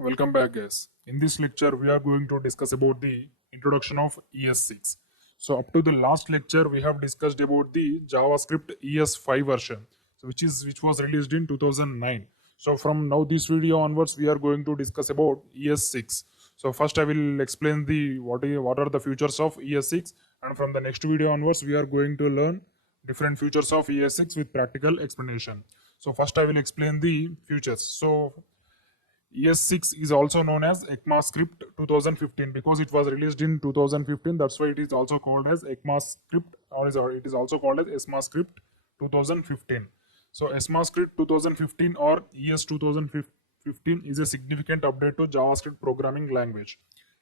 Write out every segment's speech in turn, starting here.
Welcome back, guys. In this lecture, we are going to discuss about the introduction of ES6. So up to the last lecture, we have discussed about the JavaScript ES5 version, which was released in 2009. So from now this video onwards, we are going to discuss about ES6. So first, I will explain the what are the features of ES6, and from the next video onwards, we are going to learn different features of ES6 with practical explanation. So first, I will explain the features. So ES6 is also known as ECMAScript 2015 because it was released in 2015. That's why it is also called as ECMAScript, or it is also called as ESMAScript 2015. So ESMAScript 2015 or ES 2015 is a significant update to JavaScript programming language.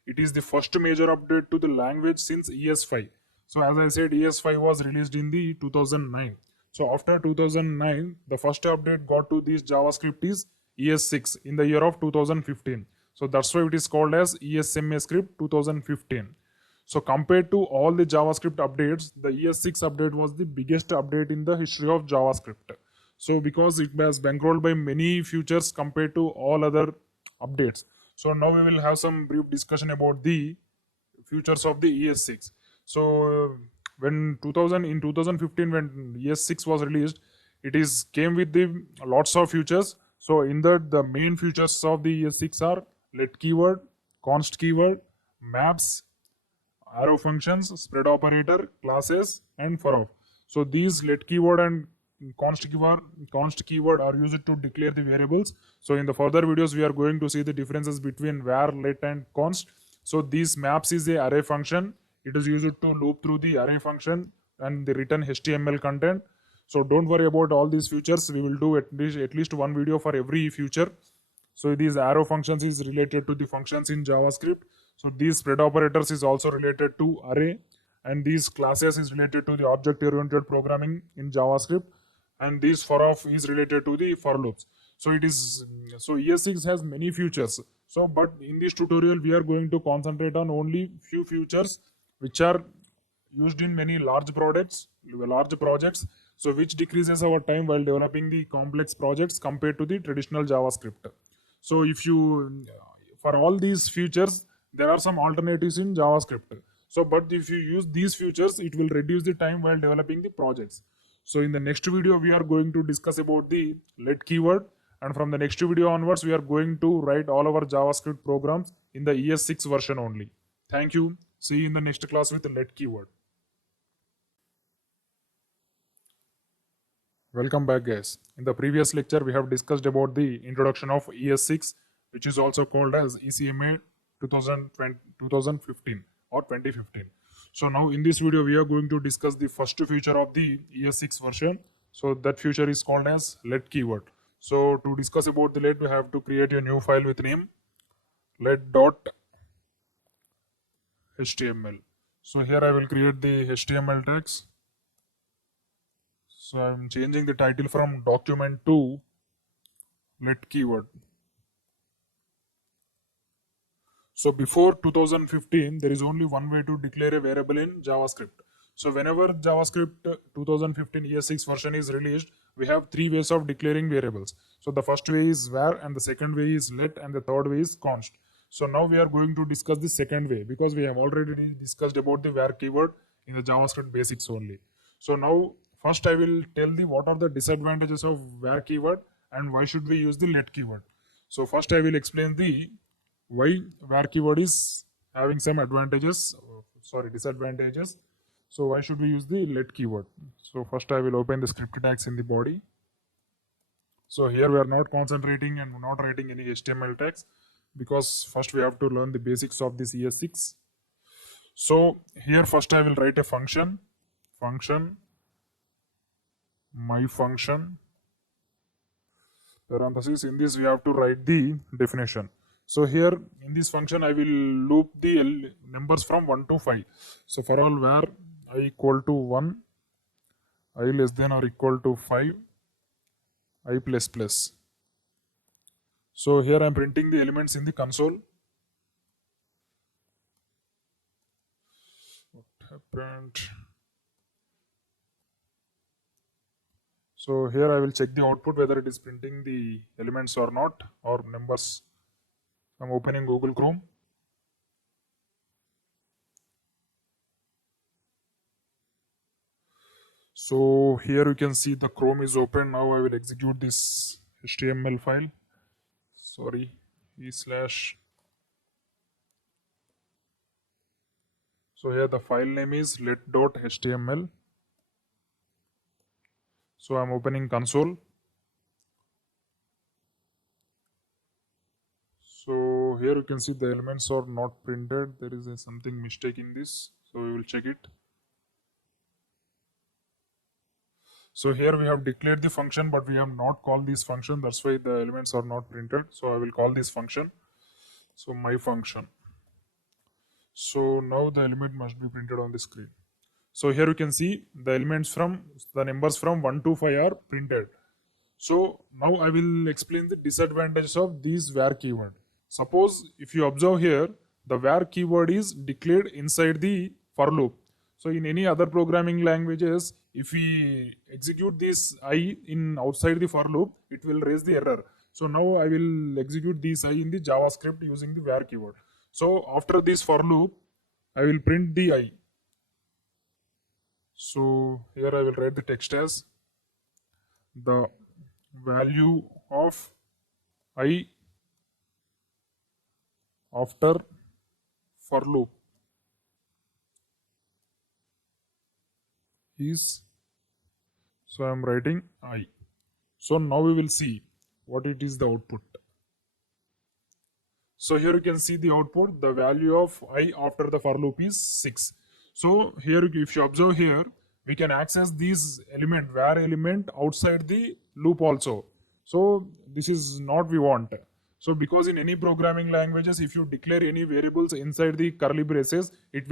It is the first major update to the language since ES5. So as I said, ES5 was released in the 2009. So after 2009, the first update got to this JavaScript is ES6 in the year of 2015. So that's why it is called as ESMAScript 2015. So compared to all the JavaScript updates, the ES6 update was the biggest update in the history of JavaScript. So because it was bankrolled by many features compared to all other updates. So now we will have some brief discussion about the features of the ES6. So when 2000 in 2015 when ES6 was released, it is came with the lots of features. So in that the main features of the ES6 are let keyword, const keyword, maps, arrow functions, spread operator, classes, and for off. So these let keyword and const keyword are used to declare the variables. So in the further videos, we are going to see the differences between var, let, and const. So these maps is a array function. It is used to loop through the array function and the written HTML content. So don't worry about all these features. We will do at least one video for every feature. So these arrow functions is related to the functions in JavaScript. So these spread operators is also related to array, and these classes is related to the object-oriented programming in JavaScript, and this for off is related to the for loops. So it is so ES6 has many features. So but in this tutorial we are going to concentrate on only few features which are used in many large projects, so which decreases our time while developing the complex projects compared to the traditional JavaScript. So if you for all these features there are some alternatives in JavaScript. So but if you use these features, it will reduce the time while developing the projects. So in the next video we are going to discuss about the let keyword, and from the next video onwards we are going to write all our JavaScript programs in the ES6 version only. Thank you. See you in the next class with the let keyword. Welcome back, guys. In the previous lecture, we have discussed about the introduction of ES6, which is also called as ECMA 2015 or 2015. So now in this video, we are going to discuss the first feature of the ES6 version. So that feature is called as let keyword. So to discuss about the let, we have to create a new file with name let.html. So here I will create the HTML tags. So I'm changing the title from document to let keyword. So before 2015, there is only one way to declare a variable in JavaScript. So whenever JavaScript 2015 ES6 version is released, we have three ways of declaring variables. So the first way is var, and the second way is let, and the third way is const. So now we are going to discuss the second way because we have already discussed about the var keyword in the JavaScript basics only. So now first I will tell the what are the disadvantages of var keyword and why should we use the let keyword. So first I will explain the why var keyword is having some disadvantages. So why should we use the let keyword? So first I will open the script tags in the body. So here we are not concentrating and not writing any HTML tags because first we have to learn the basics of this ES6. So here first I will write a function my function parenthesis. In this we have to write the definition. So here in this function I will loop the numbers from 1 to 5. So for all var I equal to 1, I less than or equal to 5, I plus plus. So here I am printing the elements in the console. What happened? So here I will check the output whether it is printing the elements or not, or numbers. I'm opening Google Chrome. So here you can see the Chrome is open. Now I will execute this HTML file. Sorry, e slash. So here the file name is let.html. So I'm opening console. So here you can see the elements are not printed. There is something mistake in this. So we will check it. So here we have declared the function, but we have not called this function. That's why the elements are not printed. So I will call this function. So my function. So now the element must be printed on the screen. So here you can see the elements from the numbers from 1 to 5 are printed. So now I will explain the disadvantages of these var keyword. Suppose if you observe here, the var keyword is declared inside the for loop. So in any other programming languages, if we execute this I in outside the for loop, it will raise the error. So now I will execute this I in the JavaScript using the var keyword. So after this for loop, I will print the I. So here I will write the text as the value of I after for loop is, so I am writing I. So now we will see what it is the output. So here you can see the output, the value of I after the for loop is 6. So here if you observe here, we can access these element, var element outside the loop also. So this is not we want. So because in any programming languages, if you declare any variables inside the curly braces, it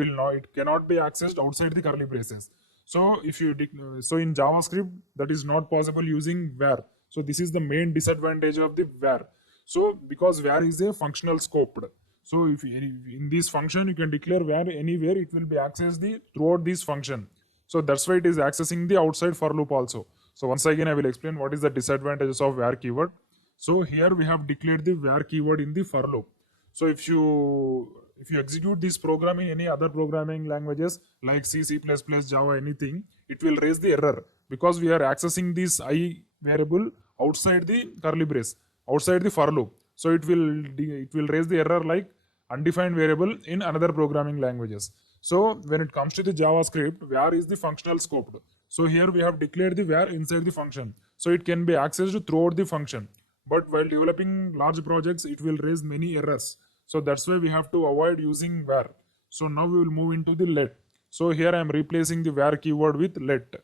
cannot be accessed outside the curly braces. So if you so in JavaScript, that is not possible using var. So this is the main disadvantage of the var. So because var is a functional scoped. So if in this function you can declare var anywhere, it will be accessed throughout this function. So that's why it is accessing the outside for loop also. So once again I will explain what is the disadvantages of var keyword. So here we have declared the var keyword in the for loop. So if you execute this program in any other programming languages like C, C++, Java, anything, it will raise the error because we are accessing this I variable outside the curly brace, outside the for loop. So it will raise the error like undefined variable in another programming languages. So when it comes to the JavaScript, var is the functional scoped. So here we have declared the var inside the function. So it can be accessed throughout the function. But while developing large projects, it will raise many errors. So that's why we have to avoid using var. So now we will move into the let. So here I am replacing the var keyword with let.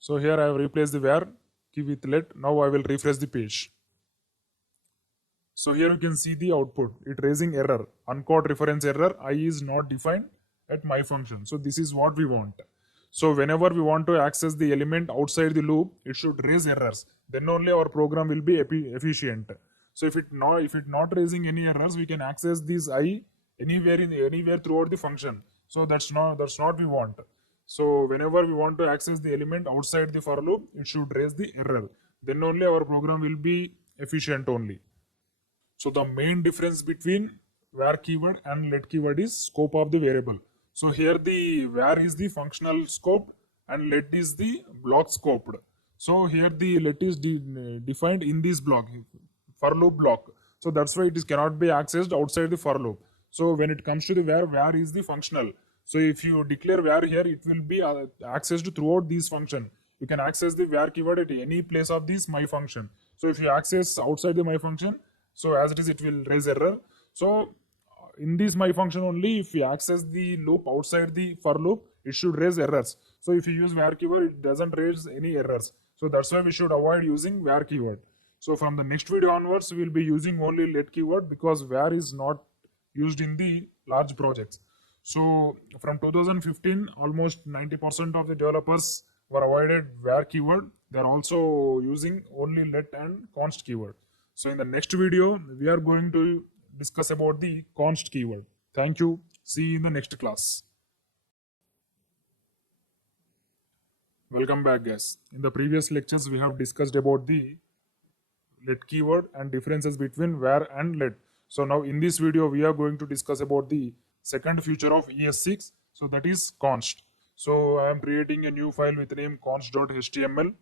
So here I have replaced the var key with let. Now I will refresh the page. So here you can see the output. It raising error. Uncaught reference error. I is not defined at my function. So this is what we want. So whenever we want to access the element outside the loop, it should raise errors. Then only our program will be efficient. So if it not raising any errors, we can access this I anywhere throughout the function. So that's not we want. So whenever we want to access the element outside the for loop, it should raise the error. Then only our program will be efficient only. So the main difference between var keyword and let keyword is scope of the variable. So here the var is the functional scope and let is the block scoped. So here the let is defined in this block, for loop block. So that's why it cannot be accessed outside the for loop. So when it comes to the var is the functional. So if you declare var here, it will be accessed throughout this function. You can access the var keyword at any place of this my function. So if you access outside the my function, so as it is, it will raise error. So in this my function only, if we access the loop outside the for loop, it should raise errors. So if you use var keyword, it doesn't raise any errors. So that's why we should avoid using var keyword. So from the next video onwards, we will be using only let keyword because var is not used in the large projects. So from 2015, almost 90% of the developers were avoided var keyword. They are also using only let and const keyword. So in the next video, we are going to discuss about the const keyword. Thank you. See you in the next class. Welcome back, guys. In the previous lectures, we have discussed about the let keyword and differences between where and let. So now in this video we are going to discuss about the second feature of ES6. So that is const. So I am creating a new file with the name const.html.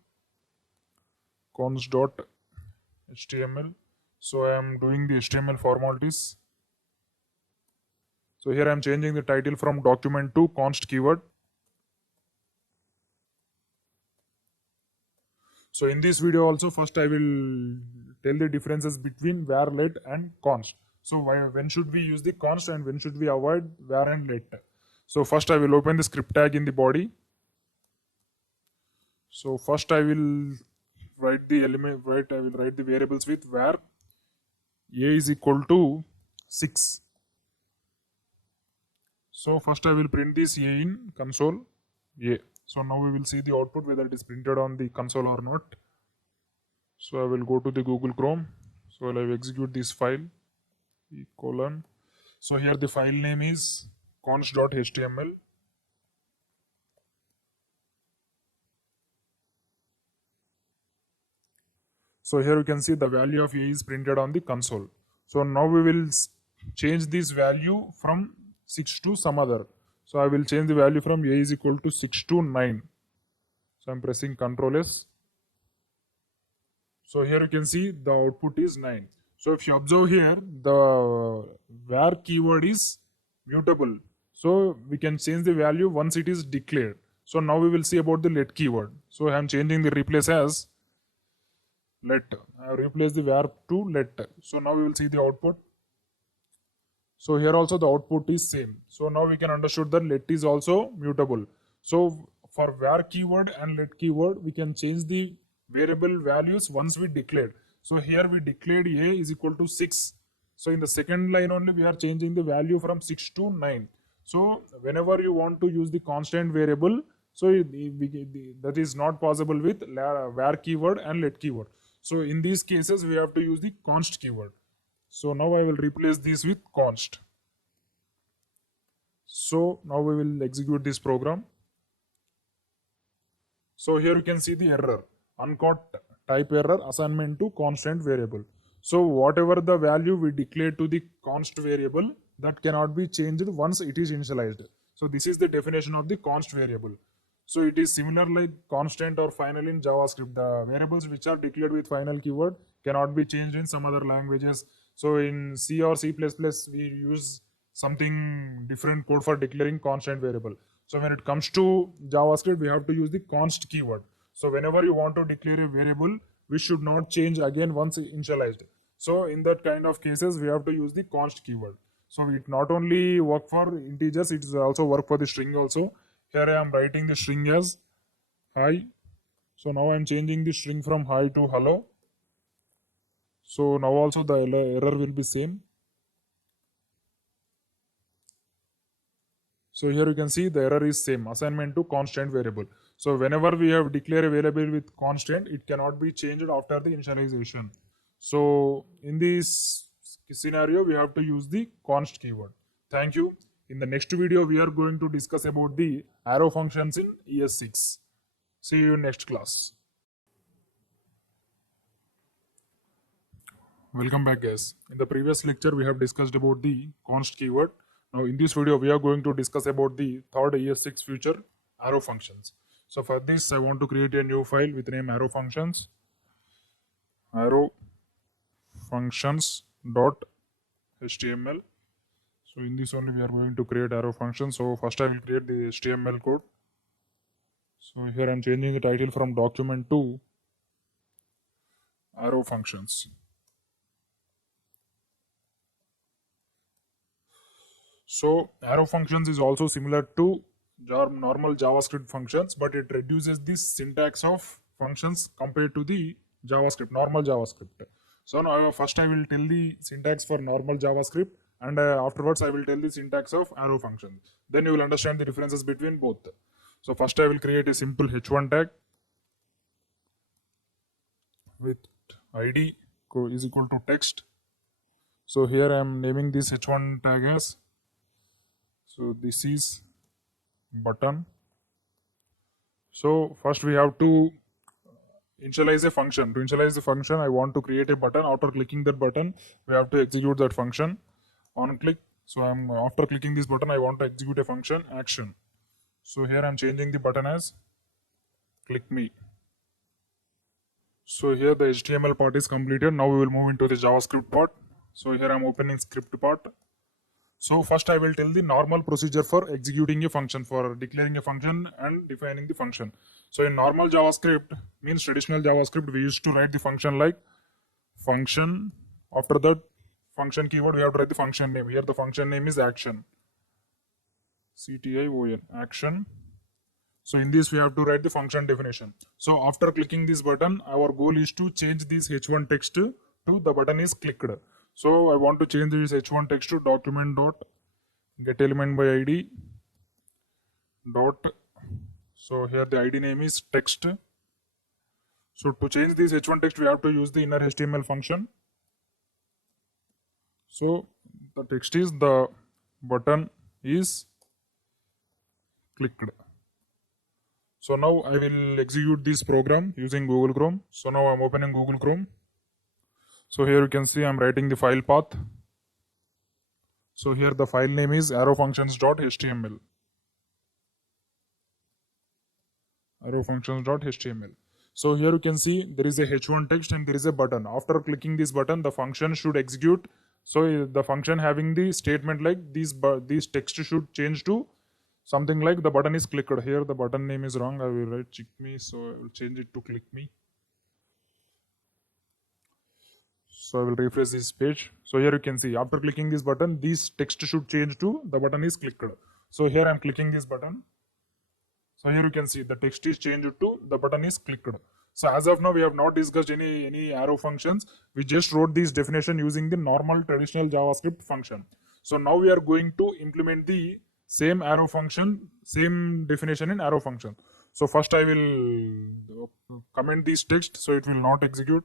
Const.html. So I am doing the HTML formalities. So here I am changing the title from document to const keyword. So in this video also, first I will tell the differences between var, let and const. So when should we use the const and when should we avoid var and let? So first I will open the script tag in the body. So first I will write the element, I will write the variables with var a is equal to 6. So first I will print this a in console a. So now we will see the output whether it is printed on the console or not. So I will go to the Google Chrome. So I will execute this file colon. So here the file name is const.html. So here you can see the value of a is printed on the console. So now we will change this value from 6 to some other. So I will change the value from a is equal to 6 to 9. So I'm pressing Ctrl S. So here you can see the output is 9. So if you observe here, the var keyword is mutable. So we can change the value once it is declared. So now we will see about the let keyword. So I am changing the replace as let. I replace the var to let. So now we will see the output. So here also the output is same. So now we can understood that let is also mutable. So for var keyword and let keyword, we can change the variable values once we declared. So here we declared a is equal to 6. So in the second line only we are changing the value from 6 to 9. So whenever you want to use the constant variable, so that is not possible with var keyword and let keyword. So in these cases we have to use the const keyword. So now I will replace this with const. So now we will execute this program. So here you can see the error, uncaught type error assignment to constant variable. So whatever the value we declare to the const variable, that cannot be changed once it is initialized. So this is the definition of the const variable. So it is similar like constant or final in JavaScript. The variables which are declared with final keyword cannot be changed in some other languages. So in C or C++, we use something different code for declaring constant variable. So when it comes to JavaScript, we have to use the const keyword. So whenever you want to declare a variable, we should not change again once initialized. So in that kind of cases, we have to use the const keyword. So it not only work for integers, it also work for the string also. Here I am writing the string as hi. So now I am changing the string from hi to hello. So now also the error will be same. So here you can see the error is same, assignment to constant variable. So whenever we have declared a variable with constant, it cannot be changed after the initialization. So in this scenario, we have to use the const keyword. Thank you. In the next video, we are going to discuss about the arrow functions in ES6. See you in next class. Welcome back, guys. In the previous lecture, we have discussed about the const keyword. Now in this video, we are going to discuss about the third ES6 feature, arrow functions. So for this, I want to create a new file with the name arrow functions. Arrow functions.html. So in this only we are going to create arrow functions. So first I will create the HTML code. So here I am changing the title from document to arrow functions. So arrow functions is also similar to normal JavaScript functions, but it reduces the syntax of functions compared to the JavaScript, normal JavaScript. So now first I will tell the syntax for normal JavaScript, and afterwards I will tell the syntax of arrow function. Then you will understand the differences between both. So first I will create a simple h1 tag with id is equal to text. So here I am naming this h1 tag as, so this is button. So first we have to initialize a function. To initialize the function, I want to create a button. After clicking that button, we have to execute that function on click. So I'm after clicking this button, I want to execute a function action. So here I'm changing the button as click me. So here the HTML part is completed. Now we will move into the JavaScript part. So here I'm opening script part. So first I will tell the normal procedure for executing a function, for declaring a function and defining the function. So in normal JavaScript, means traditional JavaScript, we used to write the function like function. After that function keyword, we have to write the function name. Here the function name is action. CTION, action. So in this we have to write the function definition. So after clicking this button, our goal is to change this h1 text to the button is clicked. So I want to change this h1 text to document dot get element by id dot. So here the id name is text. So to change this h1 text, we have to use the inner HTML function. So the text is the button is clicked. So now I will execute this program using Google Chrome. So now I'm opening Google Chrome. So here you can see I'm writing the file path. So here the file name is arrowfunctions.html. Arrowfunctions.html. So here you can see there is a h1 text and there is a button. After clicking this button, the function should execute. So the function having the statement like these text should change to something like the button is clicked. Here the button name is wrong. I will write click me. So I will change it to click me. So I will refresh this page. So here you can see after clicking this button, this text should change to the button is clicked. So here I'm clicking this button. So here you can see the text is changed to the button is clicked. So as of now, we have not discussed any arrow functions. We just wrote this definition using the normal traditional JavaScript function. So now we are going to implement the same arrow function, same definition in arrow function. So first I will comment this text so it will not execute.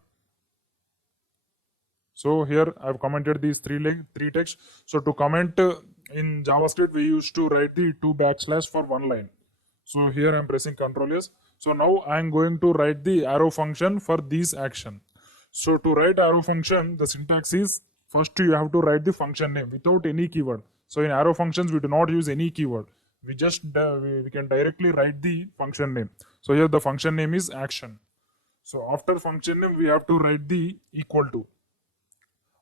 So here I've commented these three text. So to comment in JavaScript, we used to write the 2 backslash for one line. So here I'm pressing Ctrl S. So now I'm going to write the arrow function for this action. So to write arrow function, the syntax is first you have to write the function name without any keyword. So in arrow functions, we do not use any keyword. We just we can directly write the function name. So here the function name is action. So after function name, we have to write the equal to.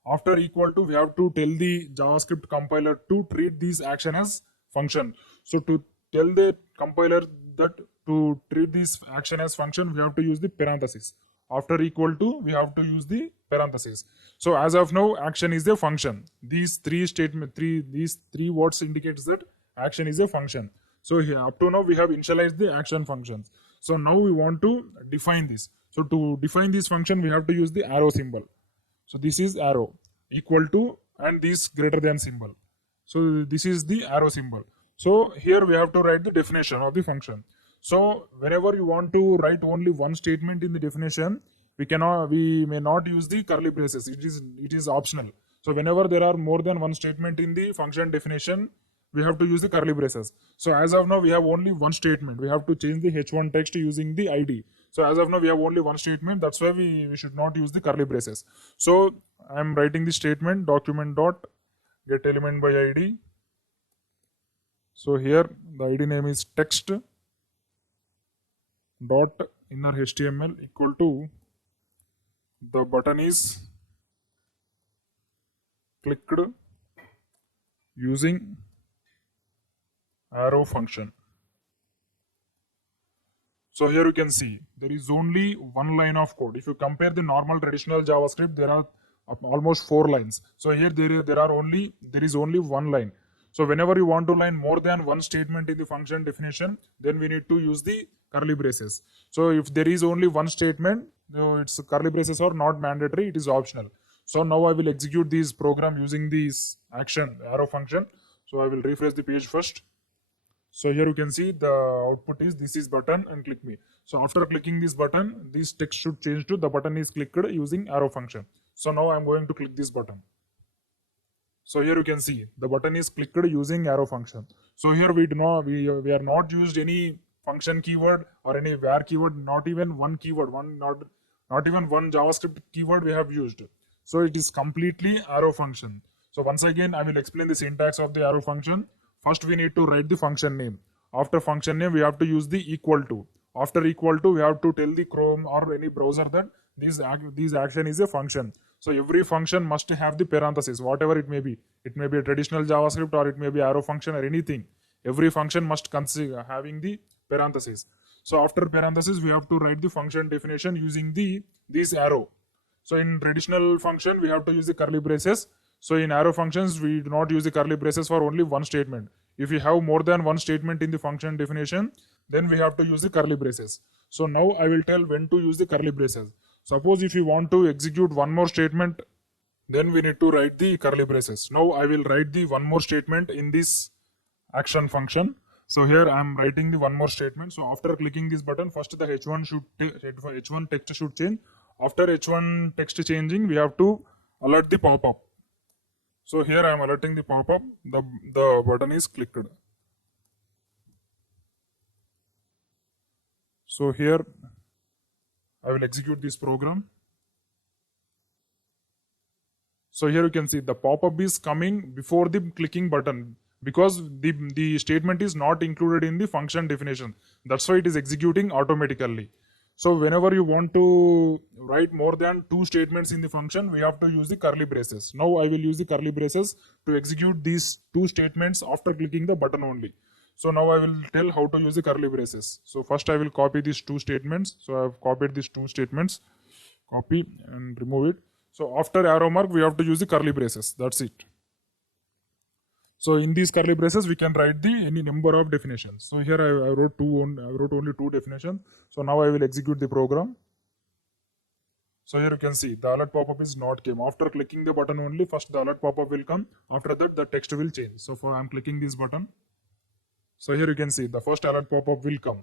After equal to, we have to tell the JavaScript compiler to treat this action as function. So to tell the compiler that to treat this action as function, we have to use the parenthesis. After equal to, we have to use the parenthesis. So as of now, action is a function. These these three words indicates that action is a function. So here up to now we have initialized the action functions. So now we want to define this. So to define this function, we have to use the arrow symbol. So this is arrow equal to and this greater than symbol. So this is the arrow symbol. So here we have to write the definition of the function. So whenever you want to write only one statement in the definition, we may not use the curly braces. It is optional. So whenever there are more than one statement in the function definition, we have to use the curly braces. So as of now, we have only one statement. We have to change the h1 text using the id. So as of now, we have only one statement. That's why we should not use the curly braces. So I'm writing the statement document dot get element by id. So here the id name is text dot inner HTML equal to the button is clicked using arrow function. So here you can see there is only one line of code. If you compare the normal traditional JavaScript, there are almost 4 lines. So here there is only one line. So whenever you want to line more than one statement in the function definition, then we need to use the curly braces. So if there is only one statement, its curly braces are not mandatory, it is optional. So now I will execute this program using this action arrow function. So I will refresh the page first. So here you can see the output is this is button and click me. So after clicking this button, this text should change to the button is clicked using arrow function. So now I'm going to click this button. So here you can see the button is clicked using arrow function. So here we are not used any function keyword or any var keyword, not even one keyword, not even one JavaScript keyword we have used. So it is completely arrow function. So once again, I will explain the syntax of the arrow function. First, we need to write the function name. After function name, we have to use the equal to. After equal to, we have to tell the Chrome or any browser that this action is a function. So every function must have the parenthesis, whatever it may be. It may be a traditional JavaScript or it may be arrow function or anything. Every function must consider having the parenthesis. So after parenthesis, we have to write the function definition using this arrow. So in traditional function, we have to use the curly braces. So in arrow functions, we do not use the curly braces for only one statement. If we have more than one statement in the function definition, then we have to use the curly braces. So now I will tell when to use the curly braces. Suppose if you want to execute one more statement, then we need to write the curly braces. Now I will write the one more statement in this action function. So here I am writing the one more statement. So after clicking this button, first the H1 text should change. After H1 text changing, we have to alert the pop-up. So here I am alerting the pop-up. The button is clicked. So here I will execute this program. So here you can see the pop-up is coming before the clicking button because the statement is not included in the function definition. That's why it is executing automatically. So whenever you want to write more than two statements in the function, we have to use the curly braces. Now I will use the curly braces to execute these two statements after clicking the button only. So now I will tell how to use the curly braces. So first I will copy these two statements. So I have copied these two statements, copy and remove it. So after arrow mark, we have to use the curly braces. That's it. So in these curly braces, we can write any number of definitions. So here I wrote only two definitions. So now I will execute the program. So here you can see the alert pop-up is not came. After clicking the button only, first the alert pop-up will come. After that, the text will change. So for I'm clicking this button. So here you can see the first alert pop-up will come.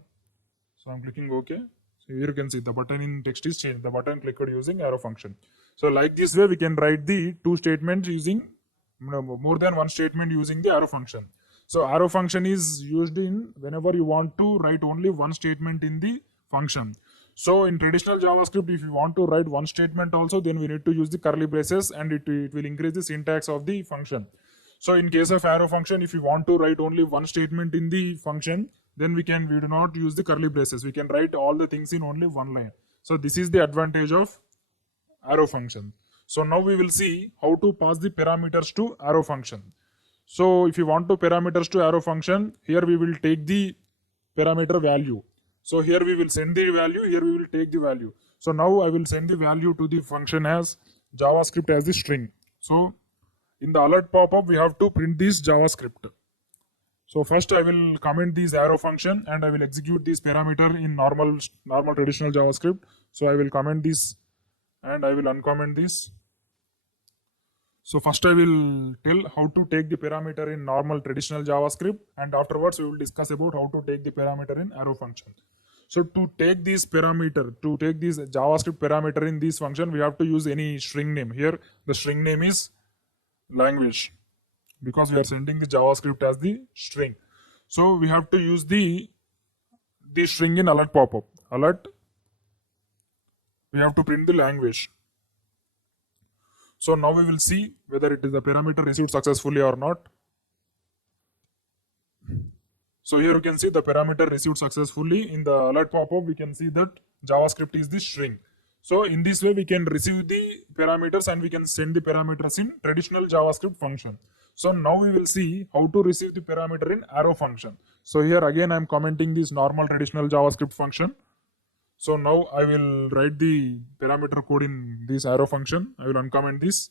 So I'm clicking OK. So here you can see the button in text is changed. The button clicked using arrow function. So like this way, we can write the two statements using more than one statement using the arrow function. So arrow function is used in whenever you want to write only one statement in the function. So in traditional JavaScript, if you want to write one statement also, then we need to use the curly braces and it will increase the syntax of the function. So in case of arrow function, if you want to write only one statement in the function, then we do not use the curly braces. We can write all the things in only one line. So this is the advantage of arrow function. So now we will see how to pass the parameters to arrow function. So if you want to parameters to arrow function, here we will take the parameter value. So here we will send the value, here we will take the value. So now I will send the value to the function as JavaScript as the string. So in the alert pop-up, we have to print this JavaScript. So first I will comment this arrow function and I will execute this parameter in normal traditional JavaScript. So I will comment this and I will uncomment this. So first I will tell how to take the parameter in normal traditional JavaScript and afterwards we will discuss about how to take the parameter in arrow function. So to take this JavaScript parameter in this function, we have to use any string name. Here the string name is language because we are sending the JavaScript as the string. So we have to use the string in alert pop-up. Alert, we have to print the language. So now we will see whether it is the parameter received successfully or not. So here you can see the parameter received successfully. In the alert pop-up, we can see that JavaScript is the string. So in this way, we can receive the parameters and we can send the parameters in traditional JavaScript function. So now we will see how to receive the parameter in arrow function. So here again, I am commenting this normal traditional JavaScript function. So now I will write the parameter code in this arrow function. I will uncomment this.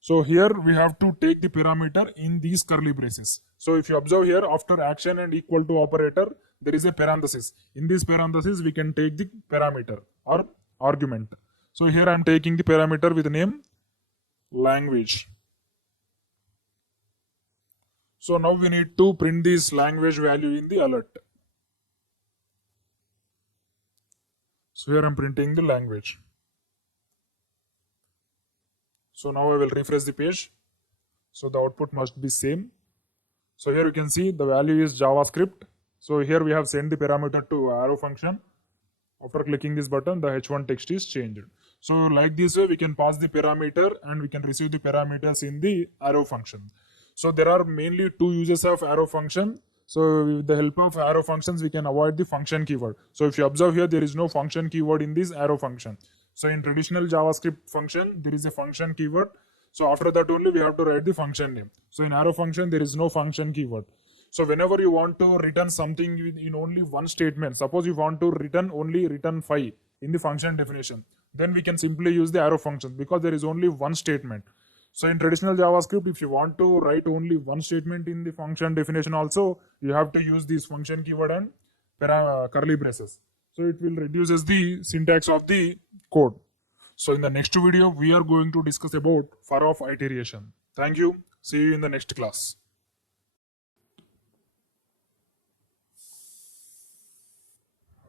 So here we have to take the parameter in these curly braces. So if you observe here, after action and equal to operator, there is a parenthesis. In this parenthesis, we can take the parameter or argument. So here I am taking the parameter with the name language. So now we need to print this language value in the alert. So here I am printing the language. So now I will refresh the page. So the output must be same. So here you can see the value is JavaScript. So here we have sent the parameter to arrow function. After clicking this button, the h1 text is changed. So like this way, we can pass the parameter and we can receive the parameters in the arrow function. So there are mainly two uses of arrow function. So with the help of arrow functions, we can avoid the function keyword. So if you observe here, there is no function keyword in this arrow function. So in traditional JavaScript function, there is a function keyword. So after that only we have to write the function name. So in arrow function, there is no function keyword. So whenever you want to return something in only one statement, suppose you want to return 5 in the function definition, then we can simply use the arrow function because there is only one statement. So in traditional JavaScript, if you want to write only one statement in the function definition also, you have to use this function keyword and curly braces. So it will reduces the syntax of the code. So in the next video, we are going to discuss about for of iteration. Thank you. See you in the next class.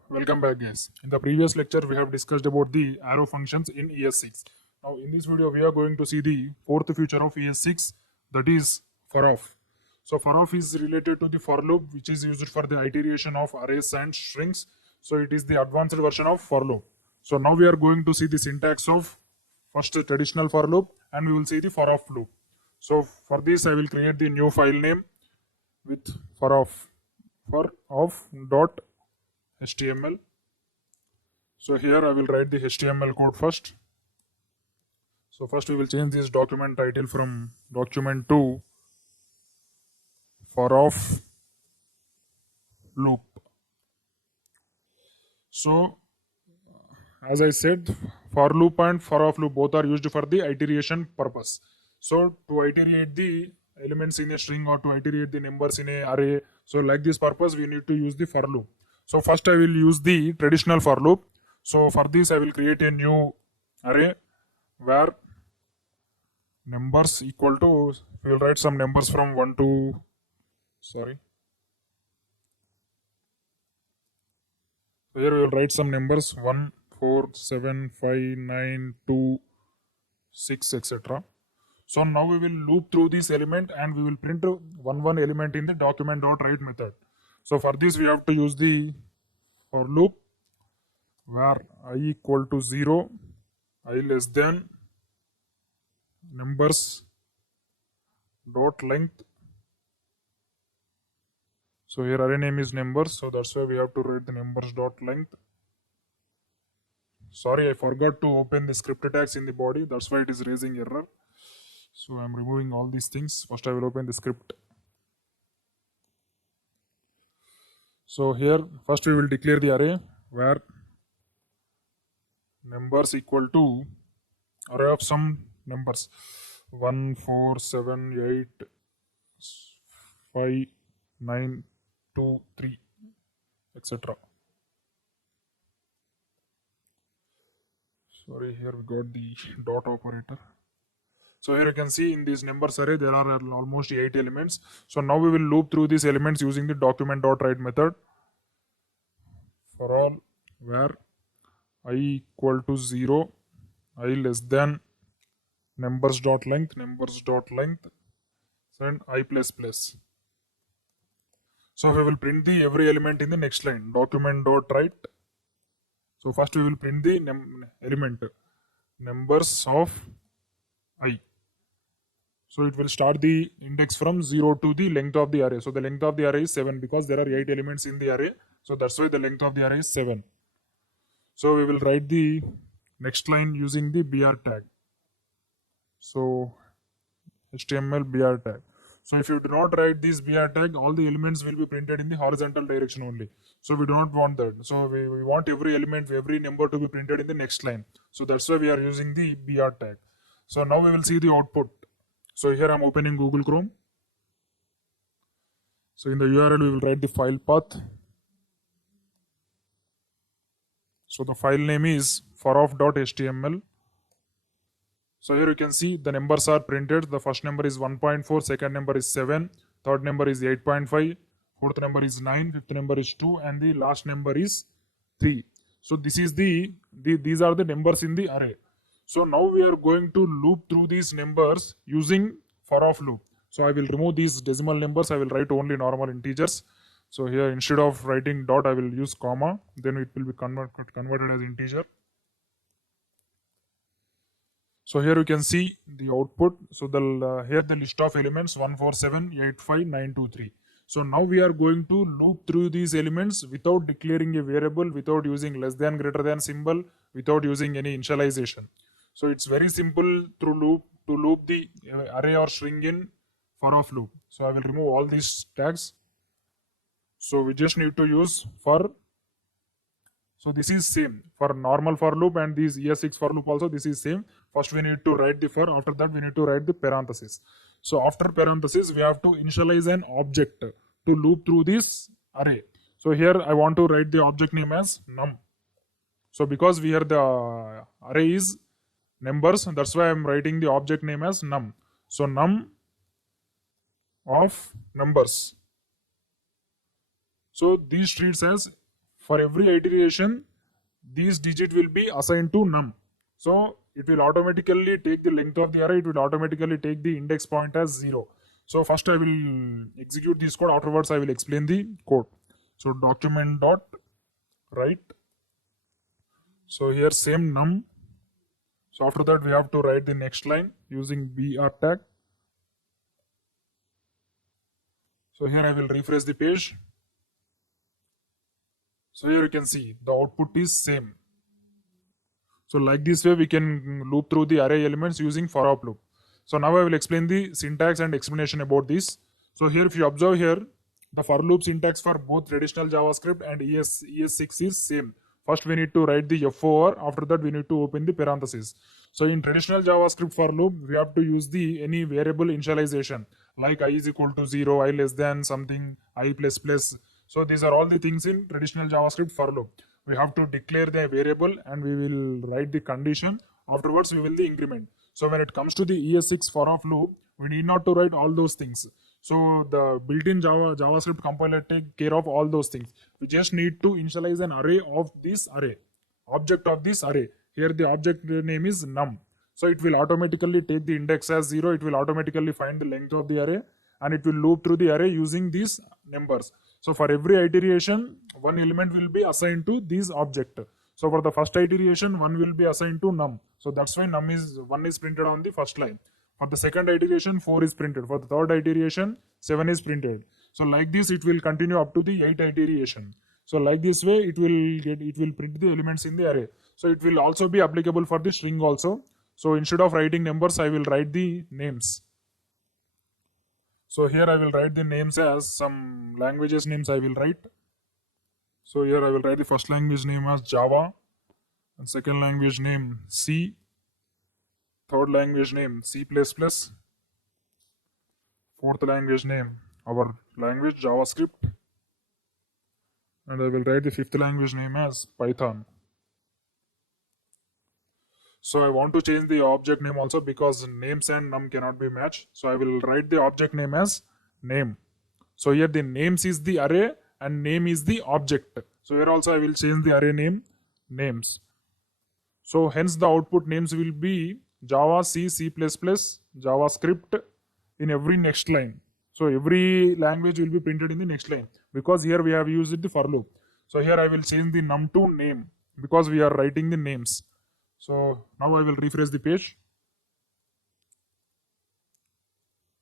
Welcome back, guys. In the previous lecture, we have discussed about the arrow functions in ES6. Now, in this video, we are going to see the fourth feature of ES6, that is for of. So, for of is related to the for loop, which is used for the iteration of arrays and strings. So, it is the advanced version of for loop. So, now we are going to see the syntax of first traditional for loop, and we will see the for of loop. So, for this, I will create the new file name with for of dot HTML. So here I will write the HTML code first. So first we will change this document title from document to for of loop. So as I said, for loop and for of loop both are used for the iteration purpose. So to iterate the elements in a string or to iterate the numbers in a array, so like this purpose we need to use the for loop. So first I will use the traditional for loop. So for this I will create a new array where numbers equal to, we will write some numbers from 1 to, sorry. So here we will write some numbers 1, 4, 7, 5, 9, 2, 6, etc. So now we will loop through this element and we will print one element in the document.write method. So for this we have to use the for loop where I equal to 0, I less than numbers dot length. So here array name is numbers, so that's why we have to write the numbers dot length. Sorry, I forgot to open the script tags in the body, that's why it is raising error. So I'm removing all these things. First I will open the script. So here first we will declare the array where numbers equal to array of some numbers 1, 4, 7, 8, 5, 9, 2, 3, etc. Sorry, here we got the dot operator. So here you can see in this numbers array there are almost 8 elements. So now we will loop through these elements using the document.write method for all where I equal to 0, I less than numbers dot length, and I plus plus. So we will print the every element in the next line, document.write. So first we will print the element numbers of I. So it will start the index from 0 to the length of the array. So the length of the array is 7 because there are 8 elements in the array. So that's why the length of the array is 7. So we will write the next line using the br tag. So HTML br tag. So if you do not write this br tag, all the elements will be printed in the horizontal direction only. So we do not want that. So we want every element, every number to be printed in the next line. So that's why we are using the br tag. So now we will see the output. So here I'm opening Google Chrome. So in the URL we will write the file path. So the file name is forof.html. So here you can see the numbers are printed. The first number is 1.4, second number is 7, third number is 8.5, fourth number is 9, fifth number is 2, and the last number is 3. So this is these are the numbers in the array. So now we are going to loop through these numbers using for of loop. So I will remove these decimal numbers. I will write only normal integers. So here instead of writing dot, I will use comma. Then it will be converted as integer. So here you can see the output. So here the list of elements 1478593. So now we are going to loop through these elements without declaring a variable, without using less than greater than symbol, without using any initialization. So it's very simple to loop the array or string in for of loop. So I will remove all these tags. So we just need to use for. So this is same for normal for loop, and these ES6 for loop also this is same. First we need to write the for, after that we need to write the parenthesis. So after parenthesis we have to initialize an object to loop through this array. So here I want to write the object name as num. So because we here the array is numbers, that's why I am writing the object name as num. So num of numbers. So these treats as for every iteration, these digit will be assigned to num. So it will automatically take the length of the array. It will automatically take the index point as 0. So first I will execute this code. Afterwards I will explain the code. So document dot write. So here same num. So after that we have to write the next line using br tag. So here I will refresh the page. So here you can see the output is same. So like this way we can loop through the array elements using for loop. So now I will explain the syntax and explanation about this. So here if you observe here, the for loop syntax for both traditional JavaScript and ES6 is same. First we need to write the for, after that we need to open the parenthesis. So in traditional JavaScript for loop, we have to use the any variable initialization like I is equal to 0, I less than something, I plus plus. So these are all the things in traditional JavaScript for loop. We have to declare the variable and we will write the condition. Afterwards, we will the increment. So when it comes to the ES6 for of loop, we need not to write all those things. So the built-in JavaScript compiler take care of all those things. We just need to initialize an array of this array, object of this array. Here the object name is num. So it will automatically take the index as 0. It will automatically find the length of the array and it will loop through the array using these numbers. So for every iteration, one element will be assigned to this object. So for the first iteration, one will be assigned to num. So that's why num is 1 is printed on the first line. For the second iteration, 4 is printed. For the third iteration, 7 is printed. So like this, it will continue up to the 8th iteration. So like this way, it will print the elements in the array. So it will also be applicable for the string also. So instead of writing numbers, I will write the names. So here I will write the names as some languages names I will write. So here I will write the first language name as Java, and second language name C, third language name C++, fourth language name our language JavaScript, and I will write the fifth language name as Python. So I want to change the object name also because names and num cannot be matched. So I will write the object name as name. So here the names is the array and name is the object. So here also I will change the array name names. So hence the output names will be Java, C, C++, JavaScript in every next line. So every language will be printed in the next line because here we have used the for loop. So here I will change the num to name because we are writing the names. So now I will refresh the page.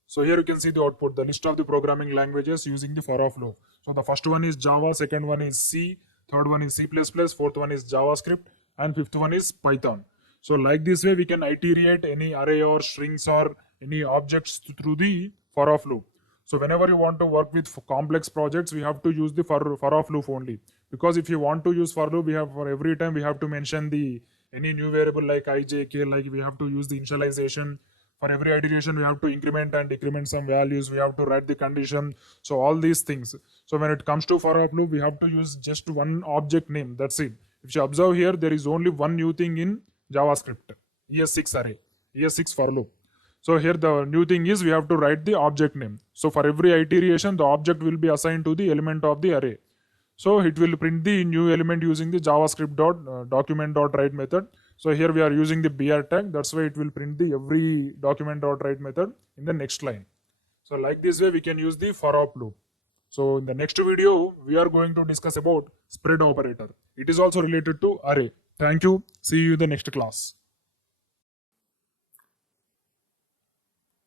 So here you can see the output, the list of the programming languages using the for of loop. So the first one is Java, second one is C, third one is C++, fourth one is JavaScript, and fifth one is Python. So like this way we can iterate any array or strings or any objects through the for of loop. So whenever you want to work with complex projects, we have to use the for of loop only. Because if you want to use for loop, we have for every time we have to mention the any new variable like I, j, k, like we have to use the initialization. For every iteration, we have to increment and decrement some values. We have to write the condition. So all these things. So when it comes to for loop, we have to use just one object name. That's it. If you observe here, there is only one new thing in JavaScript. ES6 array. ES6 for loop. So here the new thing is we have to write the object name. So for every iteration, the object will be assigned to the element of the array. So it will print the new element using the JavaScript document.write method. So here we are using the br tag. That's why it will print the every document.write method in the next line. So like this way we can use the for loop. So in the next video, we are going to discuss about spread operator. It is also related to array. Thank you. See you in the next class.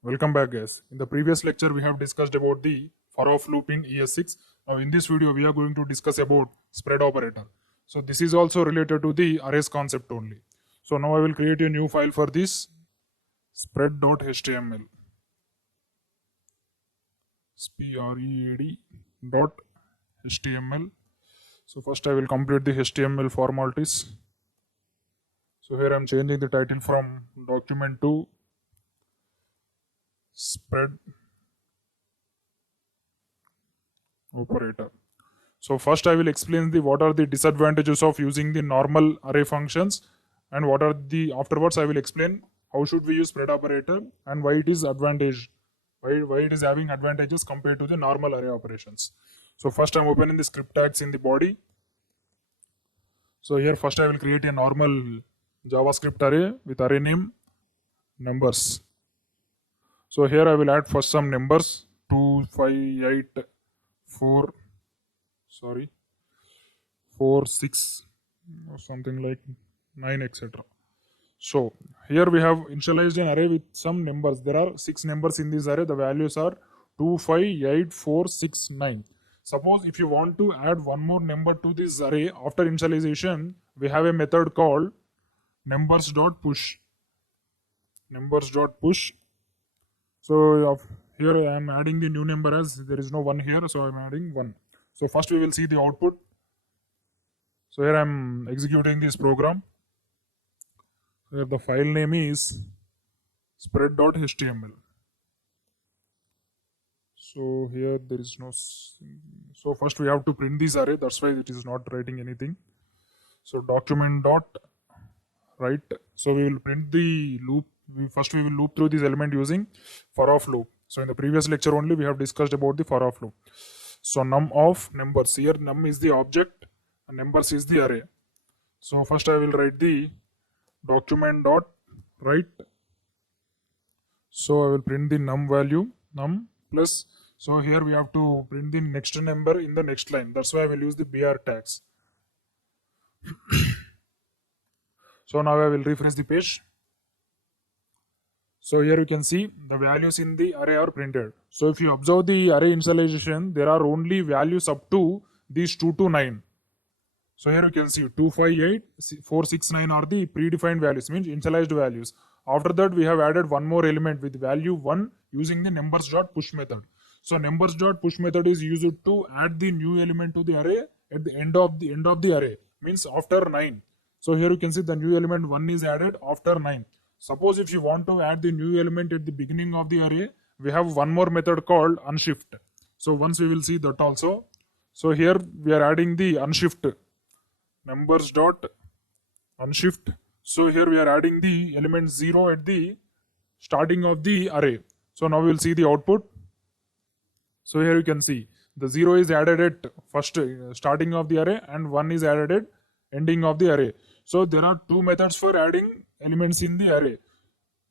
Welcome back, guys. In the previous lecture, we have discussed about the for of loop in ES6. Now in this video, we are going to discuss about spread operator. So this is also related to the arrays concept only. So now I will create a new file for this spread.html. spread.html. So first I will complete the HTML formalities. So here I am changing the title from document to spread operator. So first I will explain what are the disadvantages of using the normal array functions, and what are the afterwards I will explain how should we use spread operator and why it is advantage, why it is having advantages compared to the normal array operations. So first I'm opening the script tags in the body. So here first I will create a normal JavaScript array with array name numbers. So here I will add first some numbers 2, 5, 8, 4, 6 or something like 9, etc. So here we have initialized an array with some numbers. There are 6 numbers in this array. The values are 2, 5, 8, 4, 6, 9. Suppose if you want to add one more number to this array after initialization, we have a method called numbers.push. Numbers.push. So here I am adding the new number as there is no 1 here, so I am adding 1. So first we will see the output. So here I am executing this program. Here the file name is spread.html. So here there is no. So first we have to print this array. That's why it is not writing anything. So document dot write. So we will print the loop. First we will loop through this element using for of loop. So in the previous lecture only we have discussed about the for of loop. So num of numbers. Here num is the object and numbers is the array. So first I will write the document dot write. So I will print the num value num plus. So here we have to print the next number in the next line. That's why I will use the br tags. So now I will refresh the page. So here you can see the values in the array are printed. So if you observe the array initialization, there are only values up to these 2 to 9. So here you can see 2, 5, 8, 4, 6, 9 are the predefined values, means initialized values. After that we have added one more element with value 1 using the numbers.push method. So numbers.push method is used to add the new element to the array at the end of the array, means after 9. So here you can see the new element 1 is added after 9. Suppose if you want to add the new element at the beginning of the array, we have one more method called unshift. So once we will see that also. So here we are adding the unshift, numbers.unshift. So here we are adding the element 0 at the starting of the array. So now we will see the output. So here you can see the 0 is added at first starting of the array and 1 is added at ending of the array. So there are 2 methods for adding elements in the array.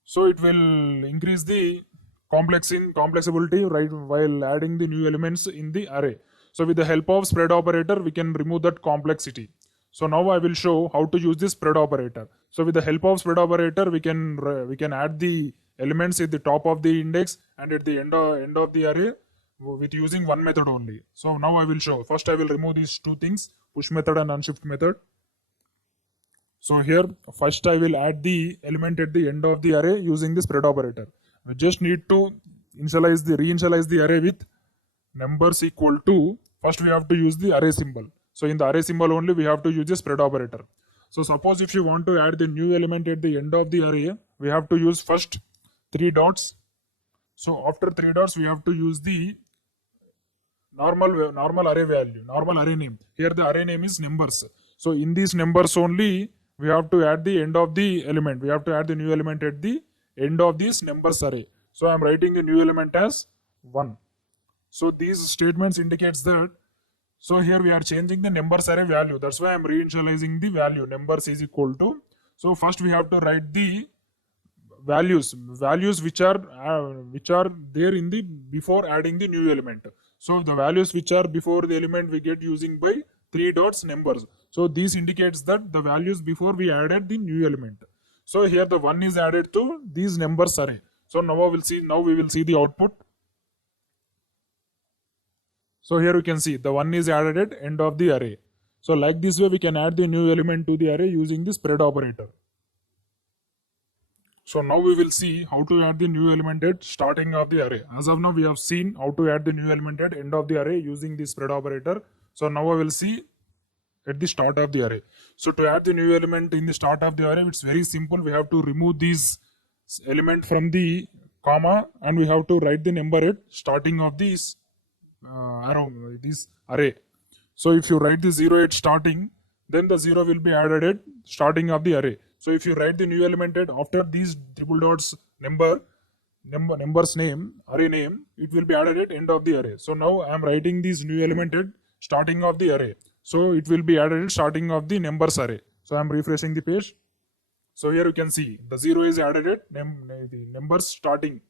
So it will increase the complexity right while adding the new elements in the array. So with the help of spread operator, we can remove that complexity. So now I will show how to use this spread operator. So with the help of spread operator, we can add the elements at the top of the index and at the end of the array with using one method only. So now I will show. First I will remove these 2 things, push method and unshift method. So here first I will add the element at the end of the array using the spread operator. We just need to reinitialize the array with numbers equal to, first we have to use the array symbol. So in the array symbol only we have to use the spread operator. So suppose if you want to add the new element at the end of the array, we have to use first 3 dots. So after 3 dots we have to use the normal array value, normal array name. Here the array name is numbers. So in these numbers only we have to add the end of the element. We have to add the new element at the end of this numbers array. So I am writing the new element as 1. So these statements indicates that. So here we are changing the numbers array value. That's why I am reinitializing the value. Numbers is equal to. So first we have to write the values which are there in the before adding the new element. So the values which are before the element we get using by 3 dots numbers. So this indicates that the values before we added the new element. So here the 1 is added to these numbers array. So now we will see the output. So here you can see the 1 is added at end of the array. So like this way we can add the new element to the array using the spread operator. So now we will see how to add the new element at starting of the array. As of now we have seen how to add the new element at end of the array using the spread operator. So now I will see at the start of the array. So to add the new element in the start of the array, it's very simple. We have to remove this element from the comma and we have to write the number at starting of this this array. So if you write the 0 at starting, then the 0 will be added at starting of the array. So if you write the new element at after these triple dots number's name, array name, it will be added at end of the array. So now I am writing this new element at starting of the array. So it will be added at starting of the numbers array. So I am refreshing the page. So here you can see the 0 is added at the numbers starting.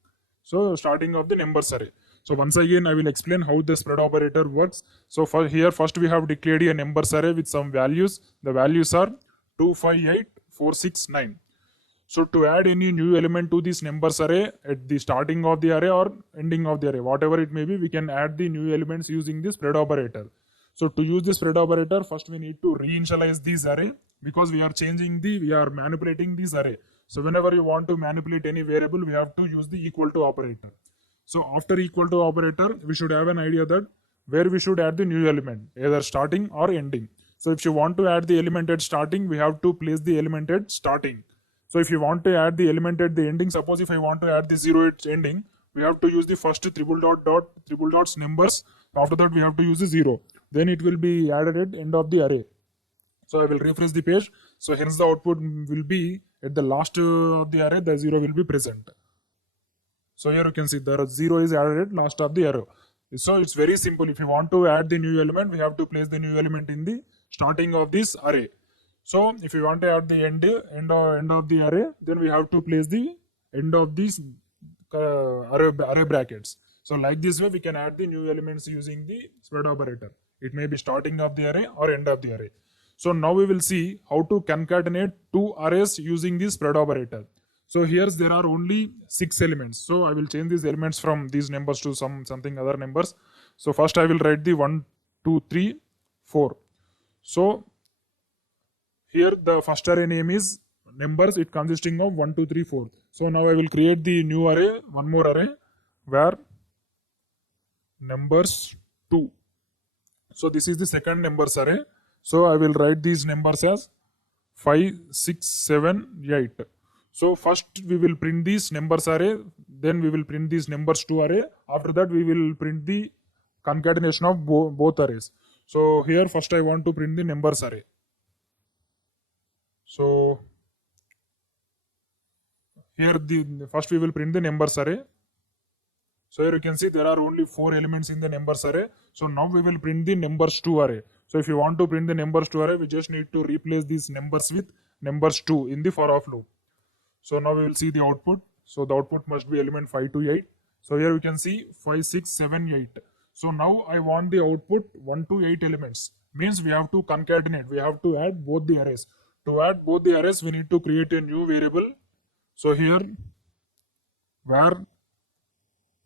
So starting of the numbers array. So once again I will explain how the spread operator works. So for here first we have declared a numbers array with some values. The values are 2, 5, 8, 4, 6, 9. So to add any new element to this numbers array at the starting of the array or ending of the array, whatever it may be, we can add the new elements using the spread operator. So to use the spread operator, first we need to reinitialize this array because we are manipulating this array. So whenever you want to manipulate any variable, we have to use the equal to operator. So after equal to operator, we should have an idea that where we should add the new element, either starting or ending. So if you want to add the element at starting, we have to place the element at starting. So if you want to add the element at the ending, suppose if I want to add the 0 at ending, we have to use the first triple dots numbers. After that we have to use the 0. Then it will be added at end of the array. So I will refresh the page. So hence the output will be at the last of the array, the 0 will be present. So here you can see the 0 is added at last of the array. So it's very simple. If you want to add the new element, we have to place the new element in the starting of this array. So if you want to add the end of the array, then we have to place the end of these array brackets. So like this way we can add the new elements using the spread operator. It may be starting of the array or end of the array. So now we will see how to concatenate two arrays using the spread operator. So here there are only 6 elements. So I will change these elements from these numbers to something other numbers. So first I will write the 1, 2, 3, 4. So here the first array name is numbers. It consisting of 1, 2, 3, 4. So now I will create the new array, one more array, where numbers 2. So this is the second numbers array. So I will write these numbers as 5, 6, 7, 8. So first we will print these numbers array, then we will print these numbers 2 array. After that we will print the concatenation of both arrays. So here first I want to print the numbers array. So here first we will print the numbers array. So here you can see there are only 4 elements in the numbers array. So now we will print the numbers 2 array. So if you want to print the numbers 2 array, we just need to replace these numbers with numbers 2 in the for of loop. So now we will see the output. So the output must be element 5 to 8. So here we can see 5, 6, 7, 8. So now I want the output 1 to 8 elements. Means we have to concatenate. We have to add both the arrays. To add both the arrays, we need to create a new variable. So here, where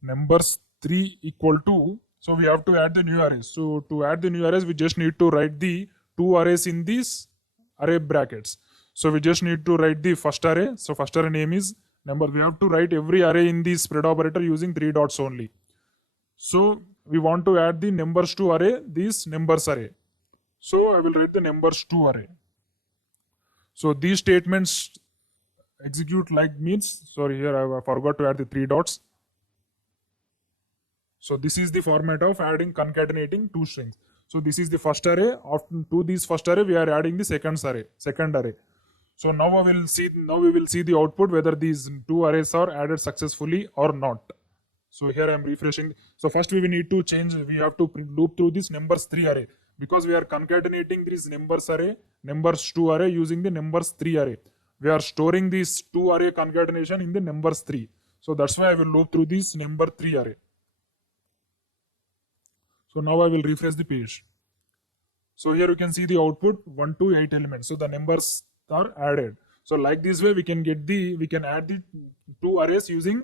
numbers 3 equal to, so we have to add the new arrays. So to add the new arrays, we just need to write the 2 arrays in these array brackets. So we just need to write the first array. So first array name is number. We have to write every array in the spread operator using 3 dots only. So we want to add the numbers 2 array, this numbers array. So I will write the numbers 2 array. So these statements execute like means, sorry, here I forgot to add the 3 dots. So this is the format of adding concatenating 2 strings. So this is the first array. After to this first array, we are adding the second array. So now we will see the output whether these 2 arrays are added successfully or not. So here I am refreshing. So first we need to change. We have to loop through this numbers 3 array because we are concatenating this numbers array, numbers 2 array using the numbers 3 array. We are storing this 2 array concatenation in the numbers 3. So that's why I will loop through this number 3 array. So now I will refresh the page. So here you can see the output 1 to 8 elements. So the numbers are added. So like this way we can add the two arrays using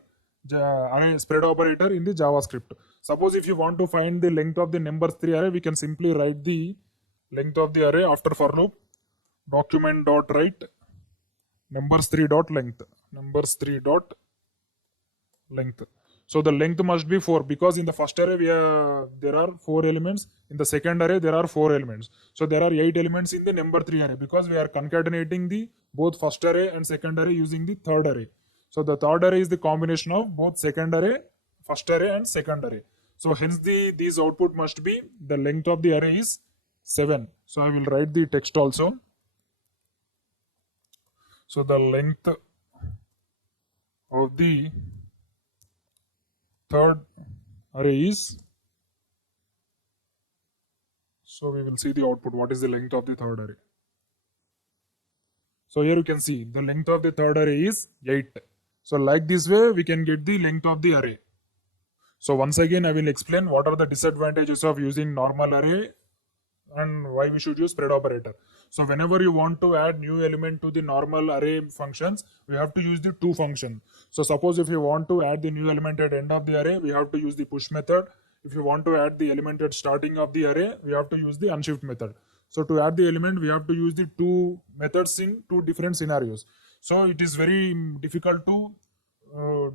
array spread operator in the JavaScript. Suppose if you want to find the length of the numbers 3 array, we can simply write the length of the array after for loop document dot write numbers 3 dot length length. So the length must be 4 because in the first array there are 4 elements. In the second array there are 4 elements. So there are 8 elements in the number 3 array because we are concatenating the both first array and second array using the third array. So the third array is the combination of both second array, first array and second array. So hence these output must be the length of the array is 7. So I will write the text also. So the length of the third array is, so we will see the output. What is the length of the third array? So here you can see the length of the third array is 8. So like this way we can get the length of the array. So once again I will explain what are the disadvantages of using normal array and why we should use spread operator. So whenever you want to add new element to the normal array functions, we have to use the two function. So suppose if you want to add the new element at end of the array, we have to use the push method. If you want to add the element at starting of the array, we have to use the unshift method. So to add the element, we have to use the two methods in two different scenarios. So it is very difficult to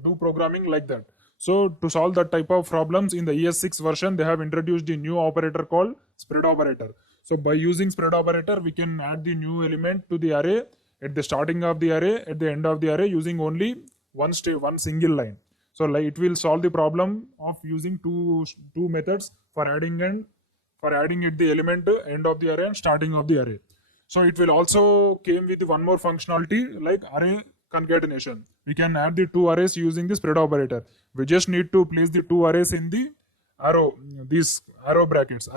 do programming like that. So to solve that type of problems in the ES6 version, they have introduced a new operator called spread operator. So by using spread operator, we can add the new element to the array at the starting of the array, at the end of the array using only one single line. So like it will solve the problem of using two methods for adding at the element end of the array and starting of the array. So it will also came with one more functionality like array concatenation. We can add the two arrays using the spread operator. We just need to place the two arrays in the array brackets.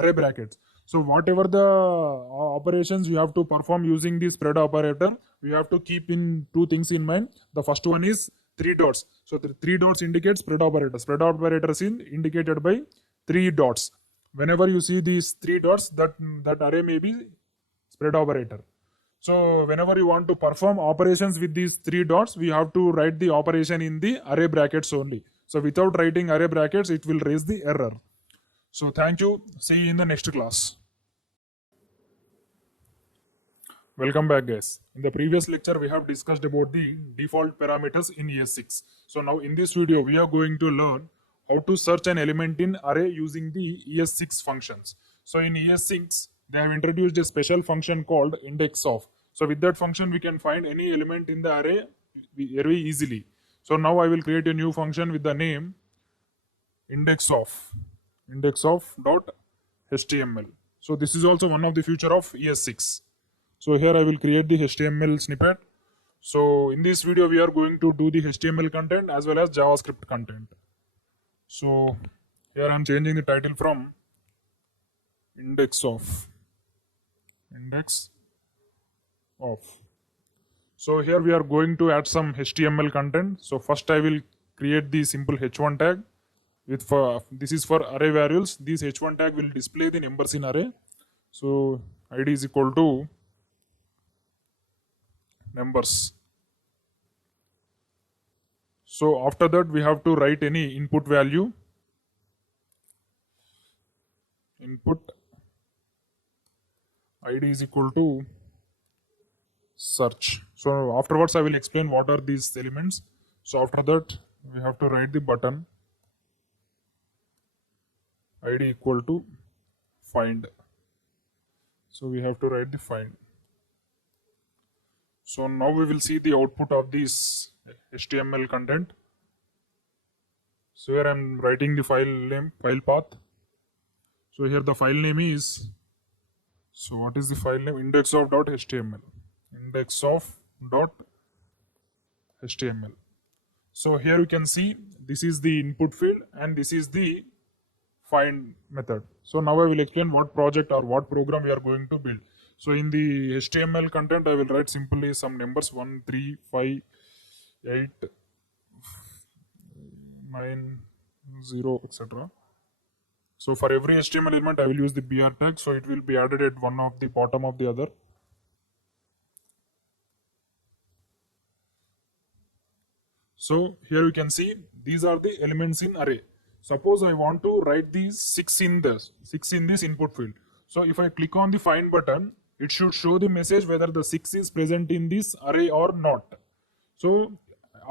So whatever the operations you have to perform using the spread operator, we have to keep in two things in mind. The first one is 3 dots. So the 3 dots indicate spread operator. Spread operator is indicated by 3 dots. Whenever you see these 3 dots, that array may be spread operator. So whenever you want to perform operations with these 3 dots, we have to write the operation in the array brackets only. So without writing array brackets, it will raise the error. So thank you. See you in the next class. Welcome back, guys. In the previous lecture, we have discussed about the default parameters in ES6. So now in this video, we are going to learn how to search an element in array using the ES6 functions. So in ES6, they have introduced a special function called index of. So with that function, we can find any element in the array very easily. So now I will create a new function with the name index of dot HTML. So this is also one of the feature of ES6. So here I will create the HTML snippet. So in this video, we are going to do the HTML content as well as JavaScript content. So here I am changing the title from index of. So here we are going to add some HTML content. So first I will create the simple h1 tag with this is for array variables. This h1 tag will display the numbers in array. So id is equal to numbers. So after that we have to write any input value. Input id is equal to search. So afterwards I will explain what are these elements. So after that we have to write the button id equal to find. So we have to write the find. So now we will see the output of this HTML content. So here I am writing the file name, file path. So here the file name is, so what is the file name? Index of .html. Index of .html. So here you can see this is the input field and this is the find method. So now I will explain what project or what program we are going to build. So in the HTML content, I will write simply some numbers 1, 3, 5, 8, 9, 0, etc. So for every HTML element, I will use the BR tag. So it will be added at one of the bottom of the other. So here you can see these are the elements in array. Suppose I want to write these 6 in this input field. So if I click on the find button, it should show the message whether the 6 is present in this array or not. So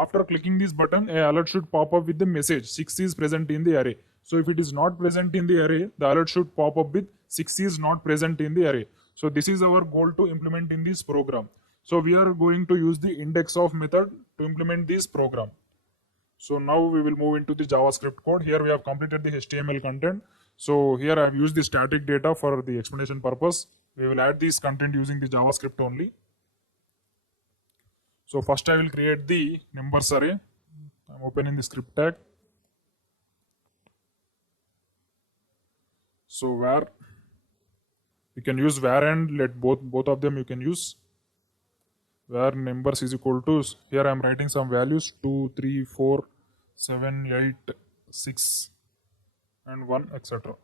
after clicking this button, a alert should pop up with the message 6 is present in the array. So if it is not present in the array, the alert should pop up with 6 is not present in the array. So this is our goal to implement in this program. So we are going to use the index of method to implement this program. So now we will move into the JavaScript code. Here we have completed the HTML content. So here I have used the static data for the explanation purpose. We will add this content using the JavaScript only. So first I will create the numbers array. I'm opening the script tag. So var, you can use var and let both of them you can use. Var numbers is equal to, here I am writing some values 2, 3, 4, 7, 8, 6 and 1, etc.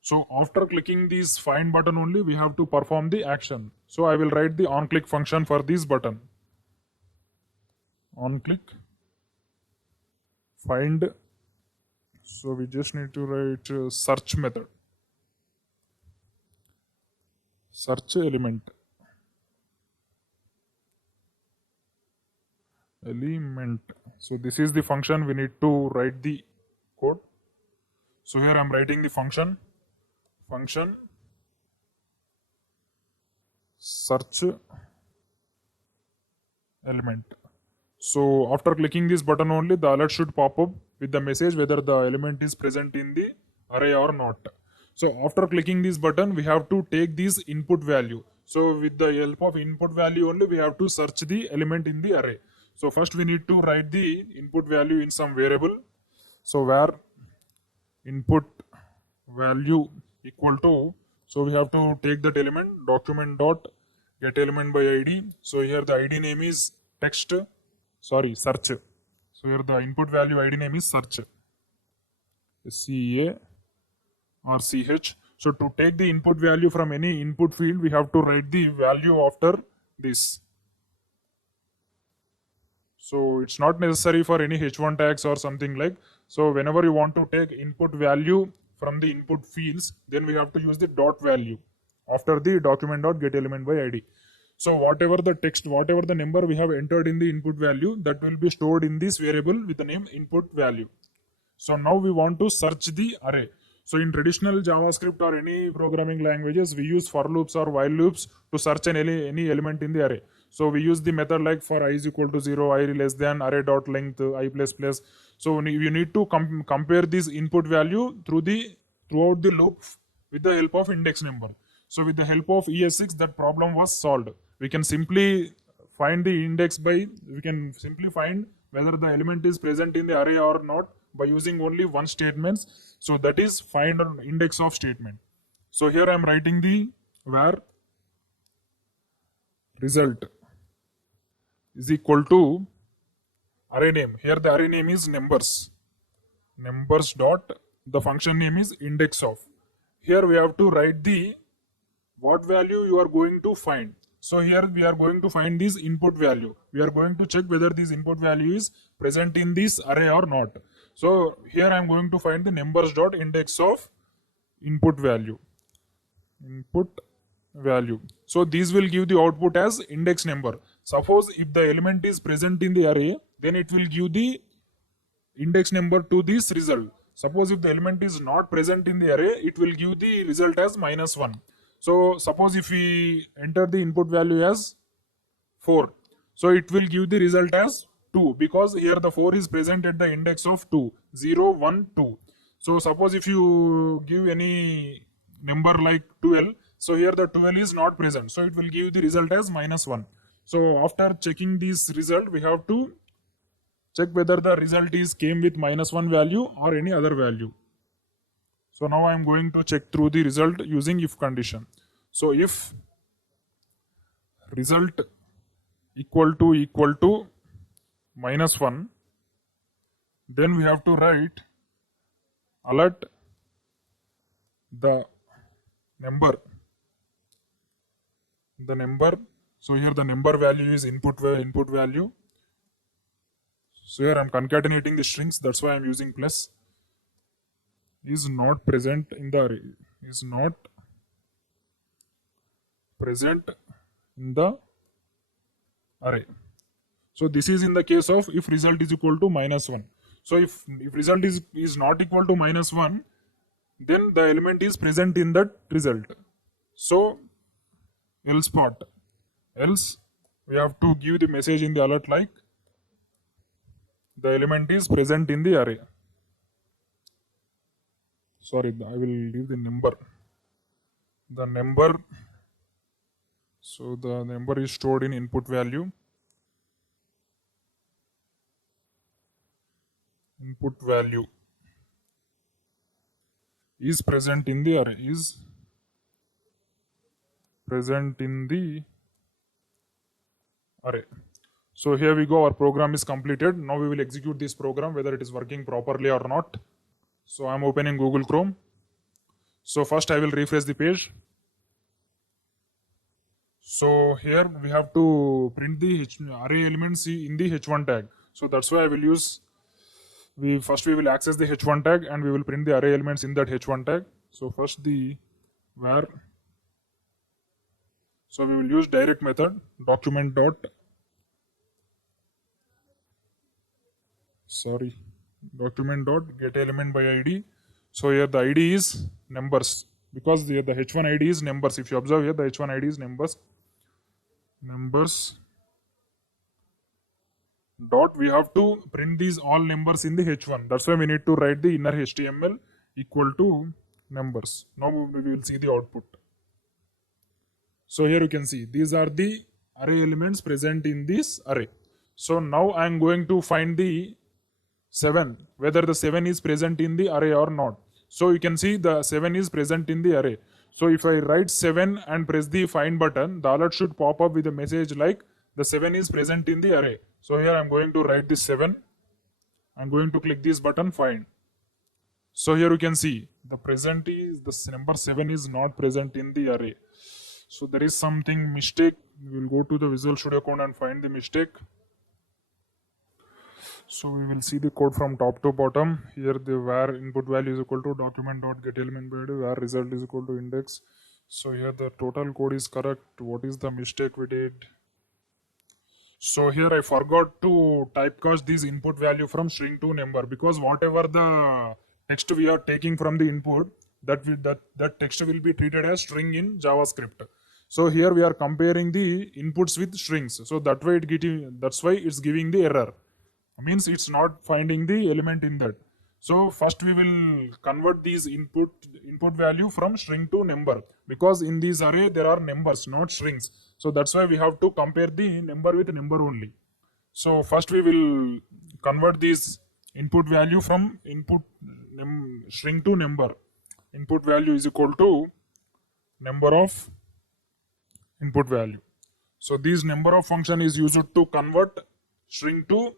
So after clicking this find button only, we have to perform the action. So I will write the onClick function for this button. OnClick find. So we just need to write search method. Search element. So this is the function we need to write the code. So here I am writing the function search element. So after clicking this button only, the alert should pop up with the message whether the element is present in the array or not. So after clicking this button, we have to take this input value. So with the help of input value only, we have to search the element in the array. So first we need to write the input value in some variable. So var input value equal to, so we have to take that element, document dot get element by id. So here the id name is search. So here the input value id name is search, SEARCH. So to take the input value from any input field, we have to write the value after this. So it's not necessary for any h1 tags or something like. So whenever you want to take input value from the input fields, then we have to use the dot value after the document dot get element by id. So whatever the text, whatever the number we have entered in the input value, that will be stored in this variable with the name input value. So now we want to search the array. So in traditional JavaScript or any programming languages, we use for loops or while loops to search any element in the array. So we use the method like for I is equal to 0, I less than array dot length I plus plus. So you need to compare this input value throughout the loop with the help of index number. So with the help of ES6, that problem was solved. We can simply find the index we can simply find whether the element is present in the array or not by using only one statement. So that is find an index of statement. So here I am writing the var result is equal to array name. Here the array name is numbers dot, the function name is index of. Here we have to write the what value you are going to find. So here we are going to find this input value. We are going to check whether this input value is present in this array or not. So here I am going to find the numbers dot index of input value. So these will give the output as index number. Suppose if the element is present in the array, then it will give the index number to this result. Suppose if the element is not present in the array, it will give the result as -1. So suppose if we enter the input value as 4, so it will give the result as 2, because here the 4 is present at the index of 2, 0, 1, 2. So suppose if you give any number like 12, so here the 12 is not present, so it will give the result as -1. So after checking this result, we have to check whether the result came with -1 value or any other value. So now I am going to check through the result using if condition. So if result equal to -1, Then we have to write alert the number. The number. So here the number value is input value. So here I'm concatenating the strings. That's why I'm using plus. Is not present in the array. Is not present in the array. So this is in the case of if result is equal to -1. So if result is not equal to -1, then the element is present in that result. So else part. Else we have to give the message in the alert like the element is present in the array. Sorry, I will leave the number. The number. So the number is stored in input value. Input value is present in the array. Is present in the array. So here we go. Our program is completed. Now we will execute this program whether it is working properly or not. So I'm opening Google Chrome. So first I will refresh the page. So here we have to print the array elements in the h1 tag. So that's why I will use, we will access the h1 tag and we will print the array elements in that h1 tag. So first the var. So we will use direct method document dot. Document dot get element by id. So here the id is numbers because the h1 id is numbers. If you observe here, the h1 id is numbers. Numbers dot we have to print these all numbers in the h1. That's why we need to write the inner HTML equal to numbers. Now we will see the output. So here you can see these are the array elements present in this array. So now I am going to find the 7, whether the 7 is present in the array or not. So you can see the 7 is present in the array. So if I write 7 and press the find button, the alert should pop up with a message like the 7 is present in the array. So here I'm going to write this 7. I'm going to click this button find. So here you can see the present is the number 7 is not present in the array. So there is something mistake. We will go to the Visual Studio Code and find the mistake. So we will see the code from top to bottom. Here the var input value is equal to document dot get element by id, var result is equal to index. So here the total code is correct. What is the mistake we did? So here I forgot to typecast this input value from string to number, because whatever the text we are taking from the input, that text will be treated as string in JavaScript. So here we are comparing the inputs with strings. So that's why it's giving the error. Means it's not finding the element in that. So first we will convert these input value from string to number, because in this array there are numbers, not strings. So that's why we have to compare the number with number only. So first we will convert this input value from string to number. Input value is equal to number of input value. So this number of function is used to convert string to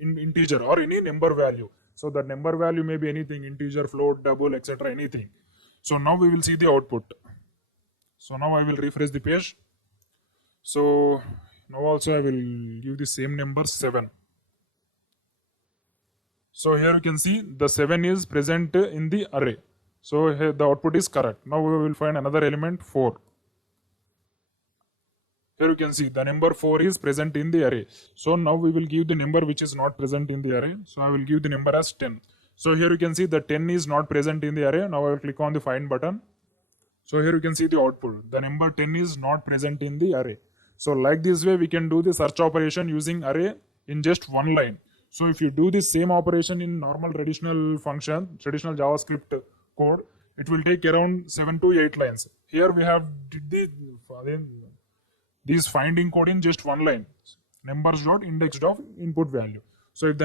integer or any number value. So the number value may be anything, integer, float, double, etc., anything. So now we will see the output. So now I will refresh the page. So now also I will give the same number 7. So here you can see the 7 is present in the array. So here the output is correct. Now we will find another element 4. Here you can see the number 4 is present in the array. So now we will give the number which is not present in the array. So I will give the number as 10. So here you can see the 10 is not present in the array. Now I will click on the find button. So here you can see the output. The number 10 is not present in the array. So like this way we can do the search operation using array in just one line. So if you do the same operation in normal traditional JavaScript code, it will take around 7 to 8 lines. Here we have this finding code in just one line, numbers.index.input value. So if the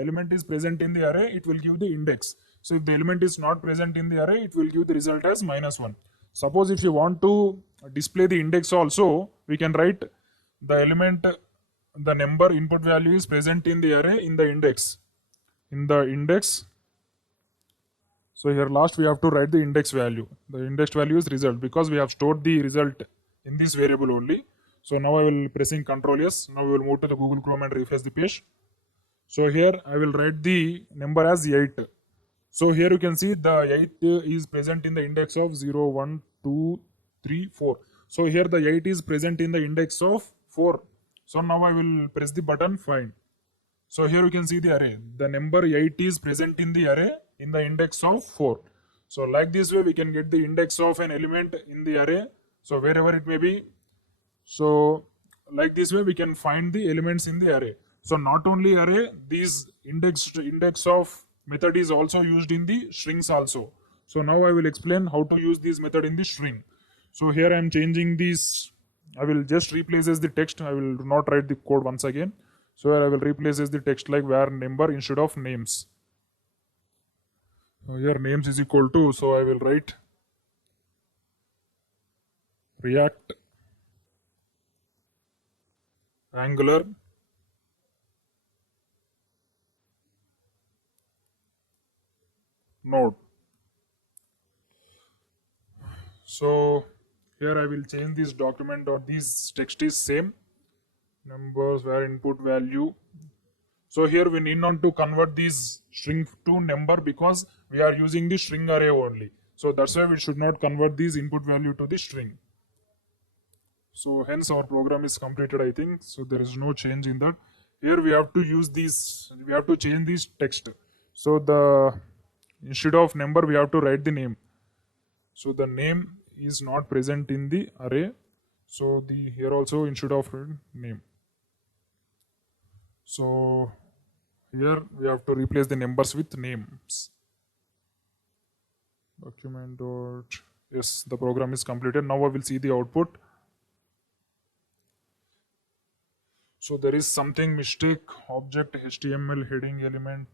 element is present in the array, it will give the index. So if the element is not present in the array, it will give the result as -1. Suppose if you want to display the index also, we can write the number input value is present in the array in the index. in the index. So here last we have to write the index value. The index value is result because we have stored the result in this variable only. So now I will pressing Ctrl S. Now we will move to the Google Chrome and refresh the page. So here I will write the number as 8. So here you can see the 8 is present in the index of 0, 1, 2, 3, 4. So here the 8 is present in the index of 4. So now I will press the button find. So here you can see the array. The number 8 is present in the array in the index of 4. So like this way we can get the index of an element in the array. So wherever it may be. So like this way we can find the elements in the array. So not only array, these index of method is also used in the strings also. So now I will explain how to use this method in the string. So here I am changing this. I will just replace as the text. I will not write the code once again. So here I will replace as the text like var number instead of names. So here names is equal to, so I will write React Angular node. So here I will change this document or this text is same numbers where input value. So here we need not to convert this string to number because we are using the string array only. So that's why we should not convert this input value to the string. So hence our program is completed, I think. So there is no change in that. Here we have to use this, we have to change this text. So the instead of number we have to write the name. So the name is not present in the array. So the here also instead of name. So here we have to replace the numbers with names. Document dot, yes, the program is completed. Now I will see the output. So there is something mistake. Object HTML heading element.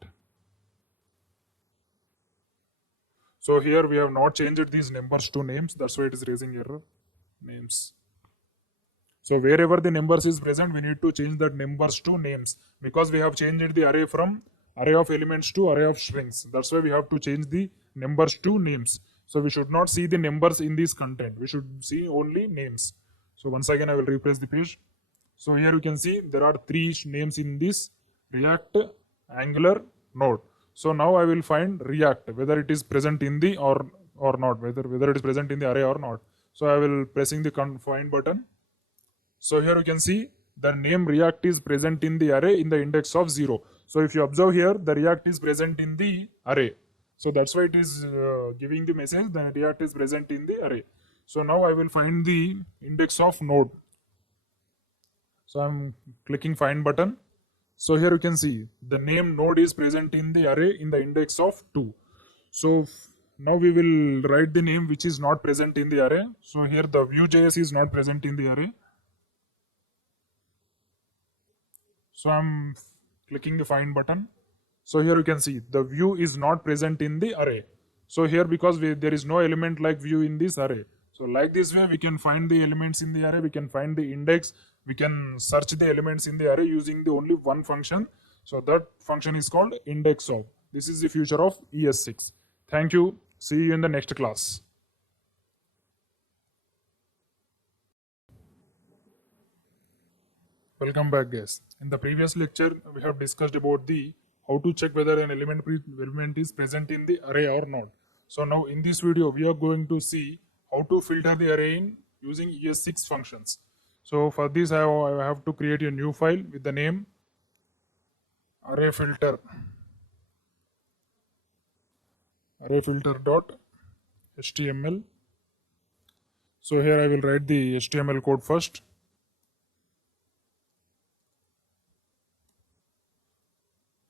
So here we have not changed these numbers to names. That's why it is raising error. Names. So wherever the numbers is present, we need to change that numbers to names because we have changed the array from array of elements to array of strings. That's why we have to change the numbers to names. So we should not see the numbers in this content. We should see only names. So once again, I will refresh the page. So here you can see there are 3 names in this React Angular node. So now I will find React, whether it is present in the or not, whether it is present in the array or not. So I will pressing the find button. So here you can see the name React is present in the array in the index of 0. So if you observe here, the React is present in the array. So that's why it is giving the message that React is present in the array. So now I will find the index of node. So I'm clicking find button. So here you can see the name node is present in the array in the index of 2. So now we will write the name which is not present in the array. So here the Vue.js is not present in the array. So I'm clicking the find button. So here you can see the Vue is not present in the array. So here because there is no element like Vue in this array. So like this way we can find the elements in the array, we can find the index, we can search the elements in the array using the only one function. So that function is called index of. This is the future of ES6. Thank you. See you in the next class. Welcome back, guys. In the previous lecture, we have discussed about the how to check whether an element is present in the array or not. So now in this video, we are going to see how to filter the array in using ES6 functions. So for this, I have to create a new file with the name arrayfilter.html. So here I will write the HTML code first.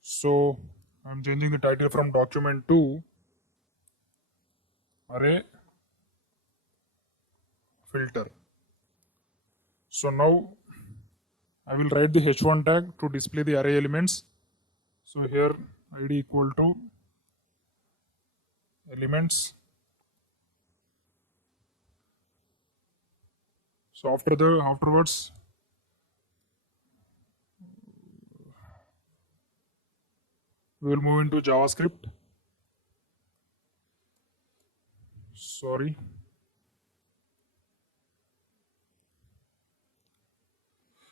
So I'm changing the title from document to array filter. So now I will write the h1 tag to display the array elements. So here id equal to elements. So afterwards We will move into JavaScript. Sorry.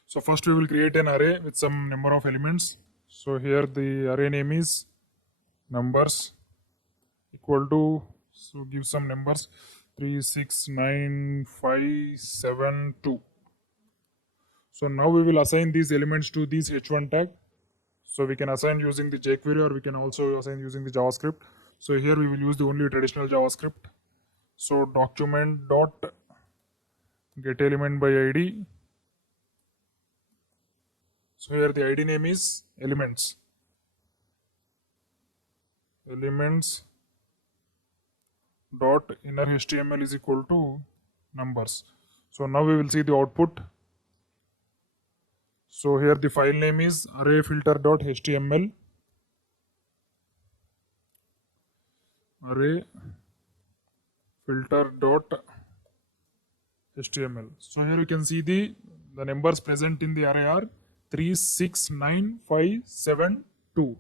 So first we will create an array with some number of elements. So here the array name is numbers equal to, so give some numbers 3, 6, 9, 5, 7, 2. So now we will assign these elements to this h1 tag. So we can assign using the jQuery, or we can also assign using the JavaScript. So here we will use the only traditional JavaScript. So document dot get element by ID. So here the ID name is elements. Elements dot inner HTML is equal to numbers. So now we will see the output. So here the file name is arrayfilter.html. Arrayfilter.html. So here you can see the numbers present in the array are 3, 6, 9, 5, 7, 2.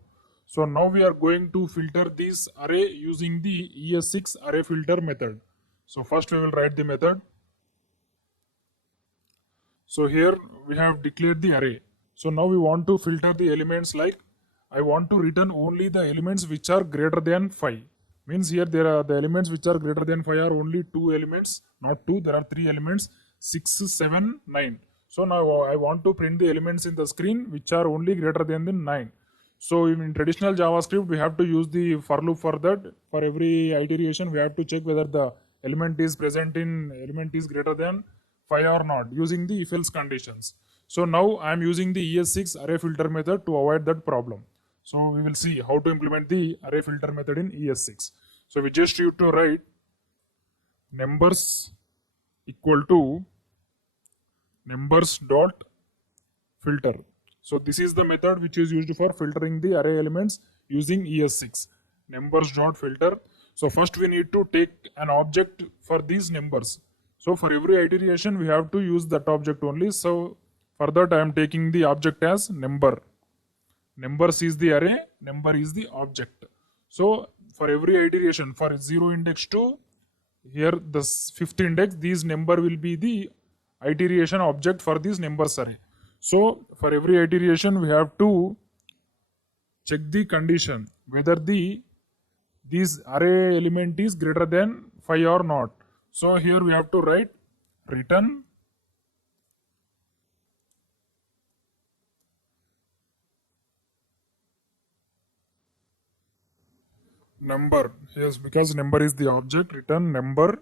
So now we are going to filter this array using the ES6 array filter method. So first we will write the method. So here we have declared the array. So now we want to filter the elements, like I want to return only the elements which are greater than 5. Means here there are the elements which are greater than 5 are only 2 elements, not 2, there are 3 elements, 6, 7, 9. So now I want to print the elements in the screen which are only greater than the 9. So in traditional JavaScript, we have to use the for loop for that. For every iteration, we have to check whether the element is greater than 5 or not using the if else conditions. So now I am using the ES6 array filter method to avoid that problem. So we will see how to implement the array filter method in ES6. So we just need to write numbers equal to numbers dot filter. So this is the method which is used for filtering the array elements using ES6 numbers dot filter. So first we need to take an object for these numbers. So for every iteration we have to use that object only. So for that I am taking the object as number. Numbers is the array, number is the object. So for every iteration, for 0 index to here the 5th index, these number will be the iteration object for this numbers array. So for every iteration we have to check the condition whether this array element is greater than 5 or not. So here we have to write return number. Yes, because number is the object, return number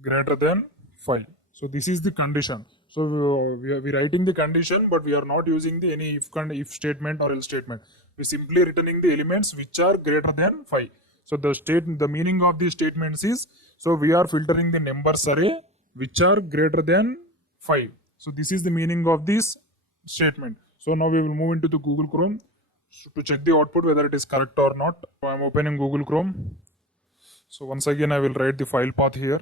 greater than 5. So this is the condition. So we are writing the condition, but we are not using the any if statement or else statement. We simply returning the elements which are greater than 5. So the meaning of these statements is, so we are filtering the numbers array which are greater than 5. So this is the meaning of this statement. So now we will move into the Google Chrome to check the output whether it is correct or not. So I am opening Google Chrome. So once again I will write the file path here.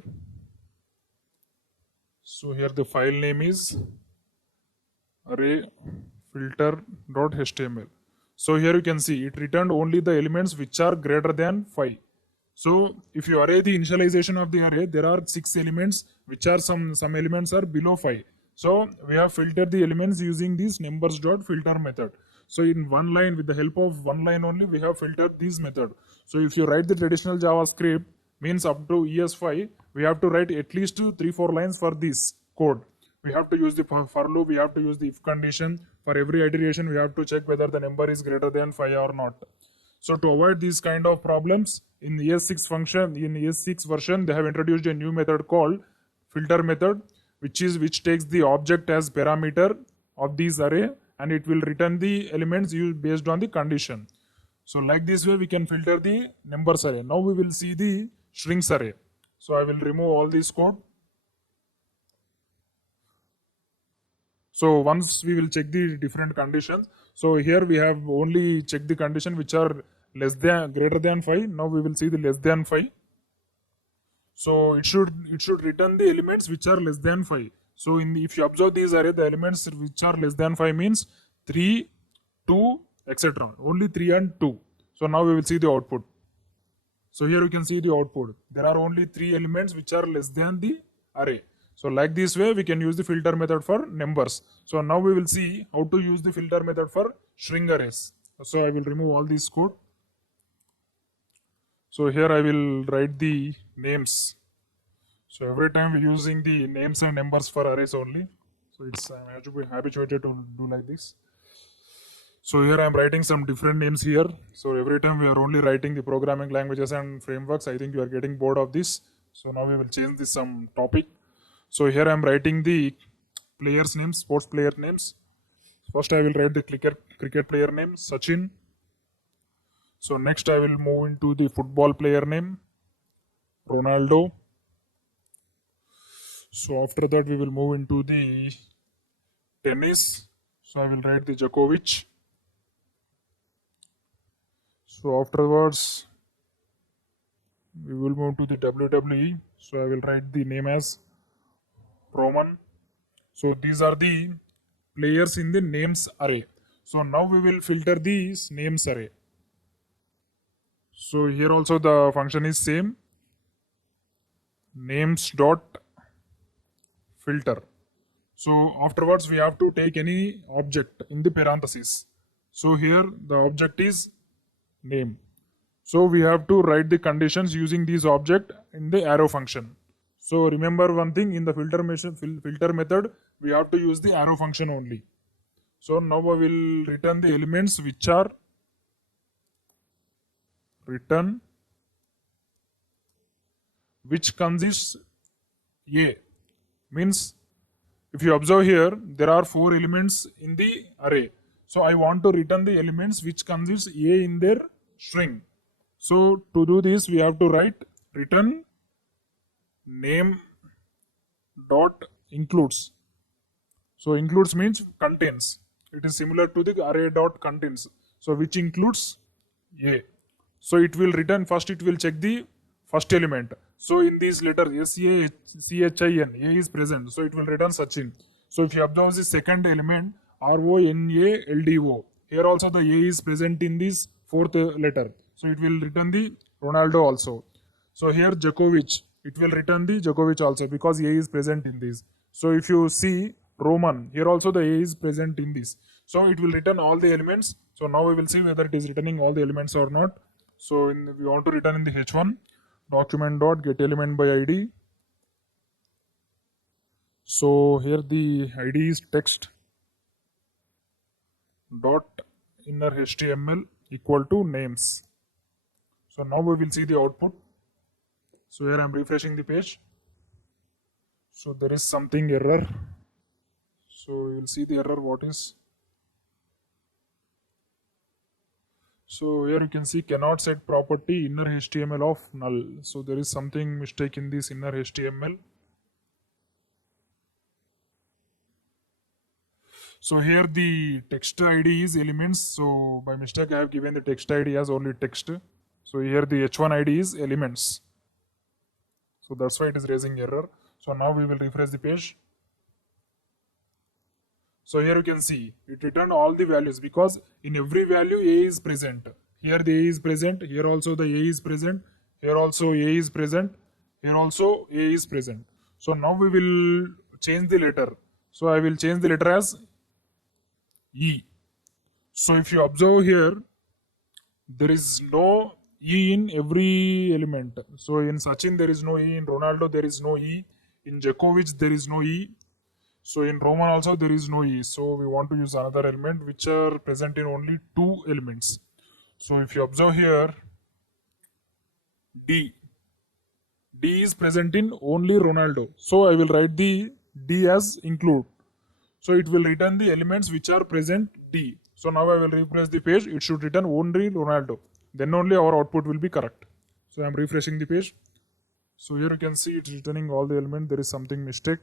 So here the file name is arrayfilter.html. So here you can see it returned only the elements which are greater than 5. So if you array the initialization of the array, there are 6 elements which are some elements are below 5. So we have filtered the elements using this numbers.filter method. So in one line, with the help of one line only, we have filtered this method. So if you write the traditional JavaScript, means up to ES5, we have to write at least 3-4 lines for this code. We have to use the for loop, we have to use the if condition. For every iteration, we have to check whether the number is greater than 5 or not. So to avoid these kind of problems, in ES6 function, in ES6 version, they have introduced a new method called filter method, which takes the object as parameter of this array, and it will return the elements used based on the condition. So like this way we can filter the numbers array. Now we will see the strings array. So I will remove all this code. So once we will check the different conditions. So here we have only checked the condition which are greater than 5. Now we will see the less than 5. So it should return the elements which are less than 5. So if you observe these array, the elements which are less than 5 means 3, 2, etc. Only 3 and 2. So now we will see the output. So here you can see the output. There are only 3 elements which are less than the array. So like this way we can use the filter method for numbers. So now we will see how to use the filter method for string arrays. So I will remove all this code. So here I will write the names. So every time we're using the names and numbers for arrays only. So it's I have to be habituated to do like this. So here I am writing some different names here. So every time we are only writing the programming languages and frameworks, I think you are getting bored of this. So now we will change this some topic. So here I am writing the players names, sports player names. First I will write the cricket player name, Sachin. So next I will move into the football player name, Ronaldo. So after that we will move into the tennis. So I will write the Djokovic. So afterwards we will move to the WWE. So I will write the name as Roman. So these are the players in the names array. So now we will filter these names array. So here also the function is same, names dot filter. So afterwards we have to take any object in the parentheses. So here the object is name. So we have to write the conditions using this object in the arrow function. So remember one thing, in the filter method we have to use the arrow function only. So now I will return the elements which are return which consists A. Means if you observe here, there are 4 elements in the array. So I want to return the elements which consists A in their string. So to do this, we have to write return name dot includes. So includes means contains. It is similar to the array dot contains. So which includes A. So it will return first. It will check the first element. So in these letters SACHIN, A is present. So it will return Sachin. So if you observe the second element RONALDO, here also the A is present in this fourth letter. So it will return the Ronaldo also. So here Djokovic, it will return the Djokovic also because A is present in this. So if you see Roman, here also the A is present in this. So it will return all the elements. So now we will see whether it is returning all the elements or not. So we want to return in the H1 document dot get element by ID. So here the ID is text dot inner HTML equal to names. So now we will see the output. So here I am refreshing the page. So there is something error. So we will see the error what is. So here you can see cannot set property inner HTML of null. So there is something mistake in this inner HTML. So here the text ID is elements. So by mistake I have given the text ID as only text. So here the H1 ID is elements. So that's why it is raising error. So now we will refresh the page. So here you can see it returned all the values because in every value A is present. Here the A is present, here also the A is present, here also A is present, here also A is present. So now we will change the letter. So I will change the letter as E. So if you observe here, there is no E in every element. So in Sachin there is no E, in Ronaldo there is no E, in Djokovic there is no E. So in Roman also there is no E. So we want to use another element which are present in only 2 elements. So if you observe here, D is present in only Ronaldo. So I will write the D as include. So it will return the elements which are present D. So now I will refresh the page. It should return only Ronaldo. Then only our output will be correct. So I am refreshing the page. So here you can see it's returning all the elements. There is something mistake.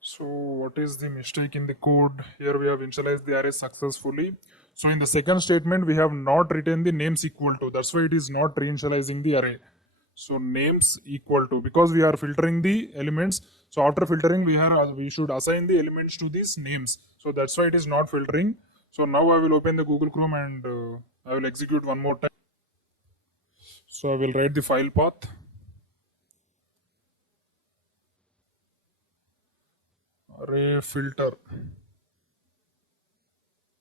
So what is the mistake in the code? Here we have initialized the array successfully. So in the second statement, we have not written the names equal to. That's why it is not reinitializing the array. So names equal to, because we are filtering the elements. So after filtering, we should assign the elements to these names. So that's why it is not filtering. So now I will open the Google Chrome and I will execute one more time. So I will write the file path. Array filter.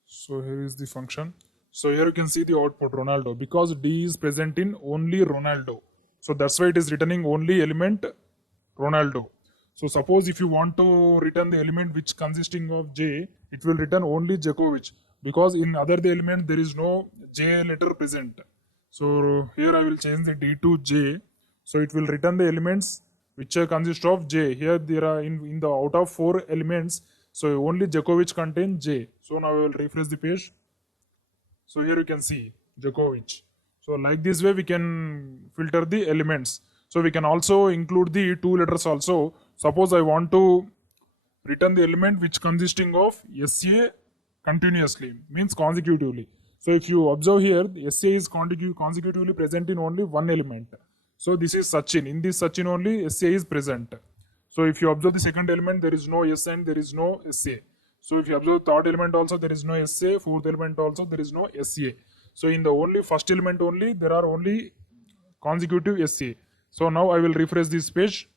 So here is the function. So here you can see the output Ronaldo, because D is present in only Ronaldo. So that's why it is returning only element Ronaldo. So suppose if you want to return the element which consisting of J, it will return only Djokovic, because in other the element there is no J letter present. So here I will change the D to J. So it will return the elements which consist of J. Here there are in the out of 4 elements, so only Djokovic contains J. So now I will refresh the page. So here you can see Djokovic. So like this way we can filter the elements. So we can also include the 2 letters also. Suppose I want to return the element which consisting of SA continuously, means consecutively. So if you observe here, the SA is consecutively present in only one element. So this is Sachin. In this Sachin only SA is present. So if you observe the second element, there is no S and there is no SA. So if you observe third element also, there is no SA. Fourth element also, there is no SA. So in the only first element only, there are only consecutive SA. So now I will refresh this page.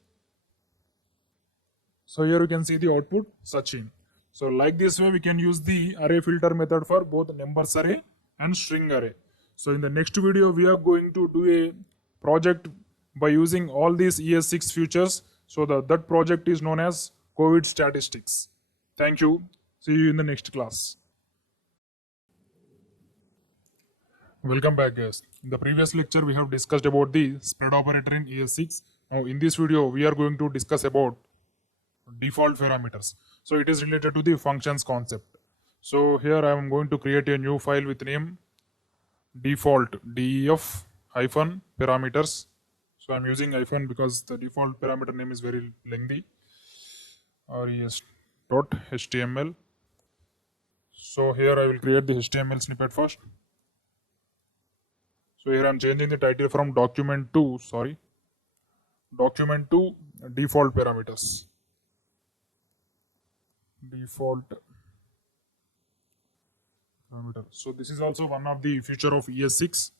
So here you can see the output Sachin. So like this way we can use the array filter method for both numbers array and string array. So in the next video we are going to do a project by using all these ES6 features. So that project is known as COVID statistics. Thank you. See you in the next class. Welcome back, guys. In the previous lecture we have discussed about the spread operator in ES6. Now in this video we are going to discuss about default parameters. So it is related to the functions concept. So here I am going to create a new file with name default def hyphen parameters. So I'm using hyphen because the default parameter name is very lengthy. res.html. So here I will create the HTML snippet first. So here I'm changing the title from document to default parameters. Default parameter. So this is also one of the feature of ES6,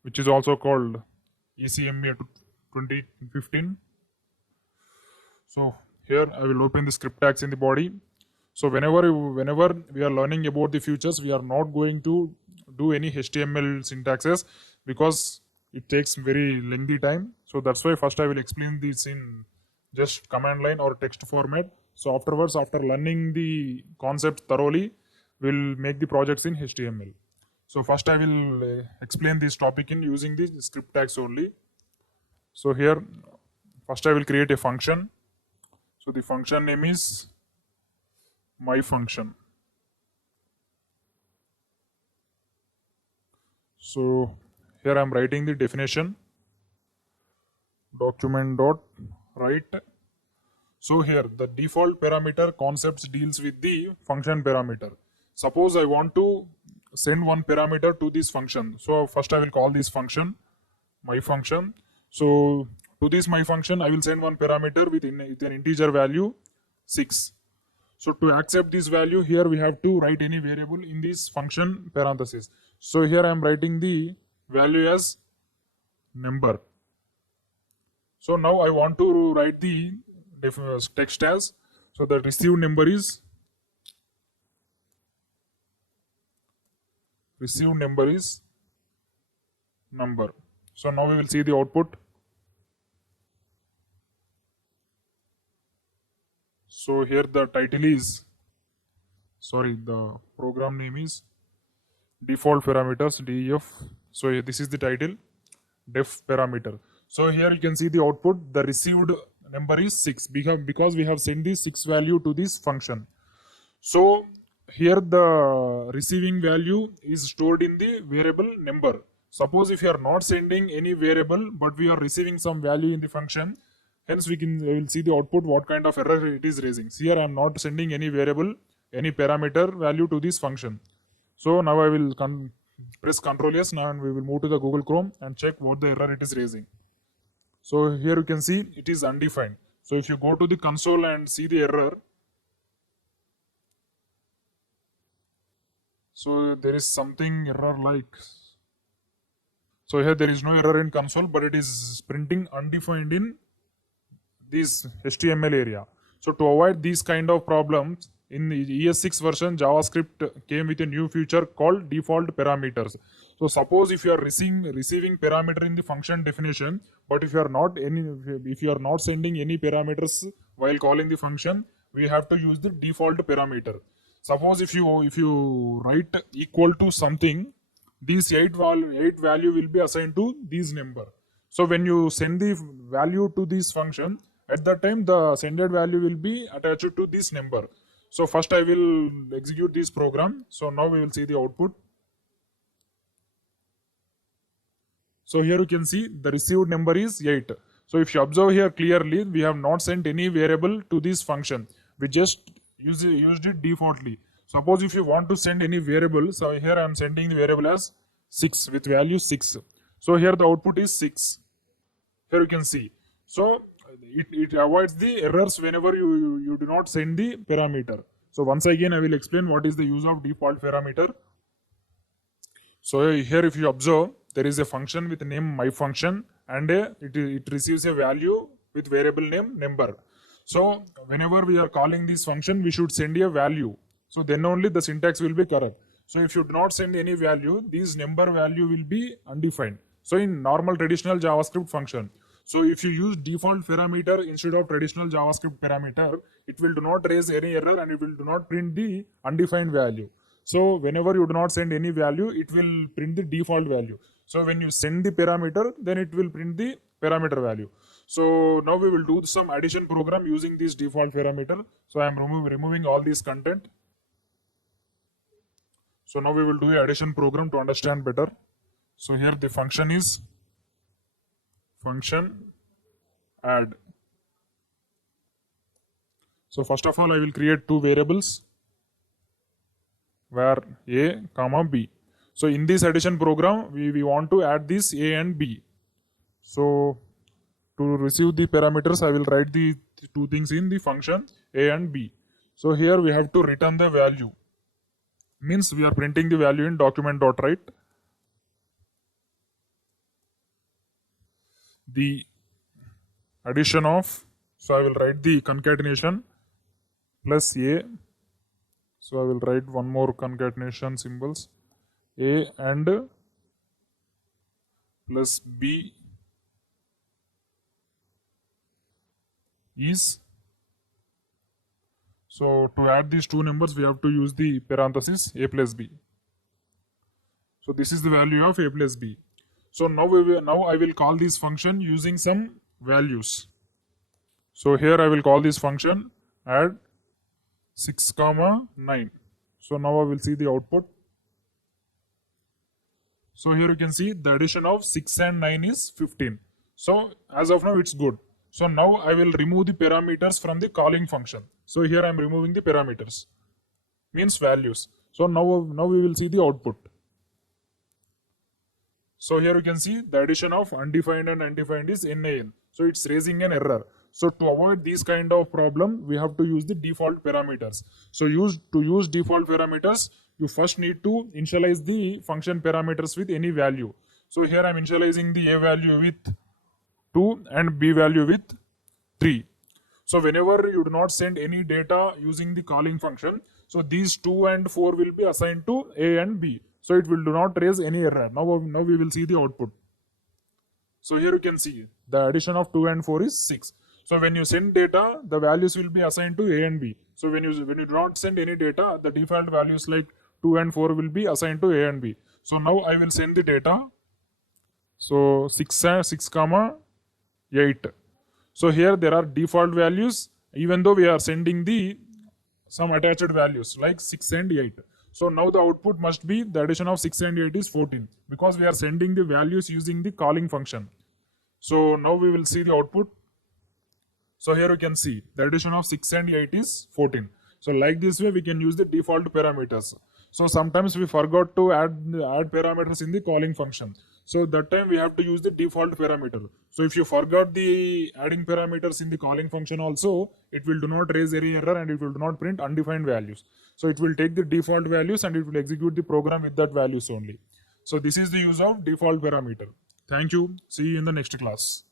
which is also called ECMA 2015. So here I will open the script tags in the body. So whenever we are learning about the features, we are not going to do any HTML syntaxes because it takes very lengthy time. So that's why first I will explain this in just command line or text format. So afterwards, after learning the concept thoroughly, we'll make the projects in HTML. So first I will explain this topic in using the script tags only. So here, first I will create a function. So the function name is my function. So here I am writing the definition document.write. So here the default parameter concepts deals with the function parameter. Suppose I want to send one parameter to this function. So first I will call this function my function. So to this my function I will send one parameter with an integer value 6. So to accept this value, here we have to write any variable in this function parenthesis. So here I am writing the value as number. So now I want to write the text as, so the received number is number. So now we will see the output. So here the title is, the program name is default parameters def. So this is the title, def parameter. So here you can see the output. The received number is 6 because we have sent the 6 value to this function. So here the receiving value is stored in the variable number. Suppose if you are not sending any variable but we are receiving some value in the function, hence we will see the output what kind of error it is raising. See here I am not sending any variable, any parameter value to this function. So now I will press Ctrl S now and we will move to the Google Chrome and check what the error it is raising. So here you can see it is undefined. So if you go to the console and see the error, So there is something error like, so here there is no error in console, but it is printing undefined in this HTML area. So to avoid these kind of problems, in the ES6 version, JavaScript came with a new feature called default parameters. So suppose if you are receiving parameter in the function definition, but if you are not sending any parameters while calling the function, we have to use the default parameter. Suppose if you write equal to something, these eight value will be assigned to this number. So when you send the value to this function, at that time the sended value will be attached to this number. So first I will execute this program. So now we will see the output. So here you can see the received number is 8. So if you observe here clearly, we have not sent any variable to this function. We just used it defaultly. Suppose if you want to send any variable, so here I am sending the variable as 6 with value 6. So here the output is 6. Here you can see. So it avoids the errors whenever you do not send the parameter. So once again I will explain what is the use of default parameter. So here if you observe, there is a function with name myFunction, and it receives a value with variable name number. So whenever we are calling this function, we should send a value. So then only the syntax will be correct. So if you do not send any value, this number value will be undefined. So in normal traditional JavaScript function. So if you use default parameter instead of traditional JavaScript parameter, it will do not raise any error and it will do not print the undefined value. So whenever you do not send any value, it will print the default value. So when you send the parameter, then it will print the parameter value. So now we will do some addition program using this default parameter. So I am removing all this content. So now we will do a addition program to understand better. So here the function is function add. So first of all, I will create two variables, var a comma b. So in this addition program, we want to add this a and b. So to receive the parameters, I will write the two things in the function a and b. So here we have to return the value. Means we are printing the value in document.write. The addition of, so I will write the concatenation plus a. So I will write one more concatenation symbols, a and plus b is. So to add these two numbers, we have to use the parenthesis a plus b. So this is the value of a plus b. So now I will call this function using some values. So here I will call this function add 6, 9. So now I will see the output. So here you can see the addition of 6 and 9 is 15. So as of now it's good. So now I will remove the parameters from the calling function. So here I am removing the parameters, means values. So now we will see the output. So here you can see the addition of undefined and undefined is NaN. So it's raising an error. So to avoid this kind of problem, we have to use the default parameters. So to use default parameters, you first need to initialize the function parameters with any value. So here I am initializing the a value with 2 and b value with 3. So whenever you do not send any data using the calling function, so these 2 and 4 will be assigned to a and b. So it will do not raise any error. Now we will see the output. So here you can see the addition of 2 and 4 is 6. So when you send data, the values will be assigned to a and b. So when you do not send any data, the default values like 2 and 4 will be assigned to a and b. So now I will send the data. So 6 comma 8. So here there are default values, even though we are sending some attached values like 6 and 8. So now the output must be the addition of 6 and 8 is 14 because we are sending the values using the calling function. So now we will see the output. So here you can see the addition of 6 and 8 is 14. So like this way we can use the default parameters. So sometimes we forgot to add parameters in the calling function. So that time we have to use the default parameter. So if you forgot the adding parameters in the calling function also, it will do not raise any error and it will do not print undefined values. So it will take the default values and it will execute the program with that values only. So this is the use of default parameter. Thank you. See you in the next class.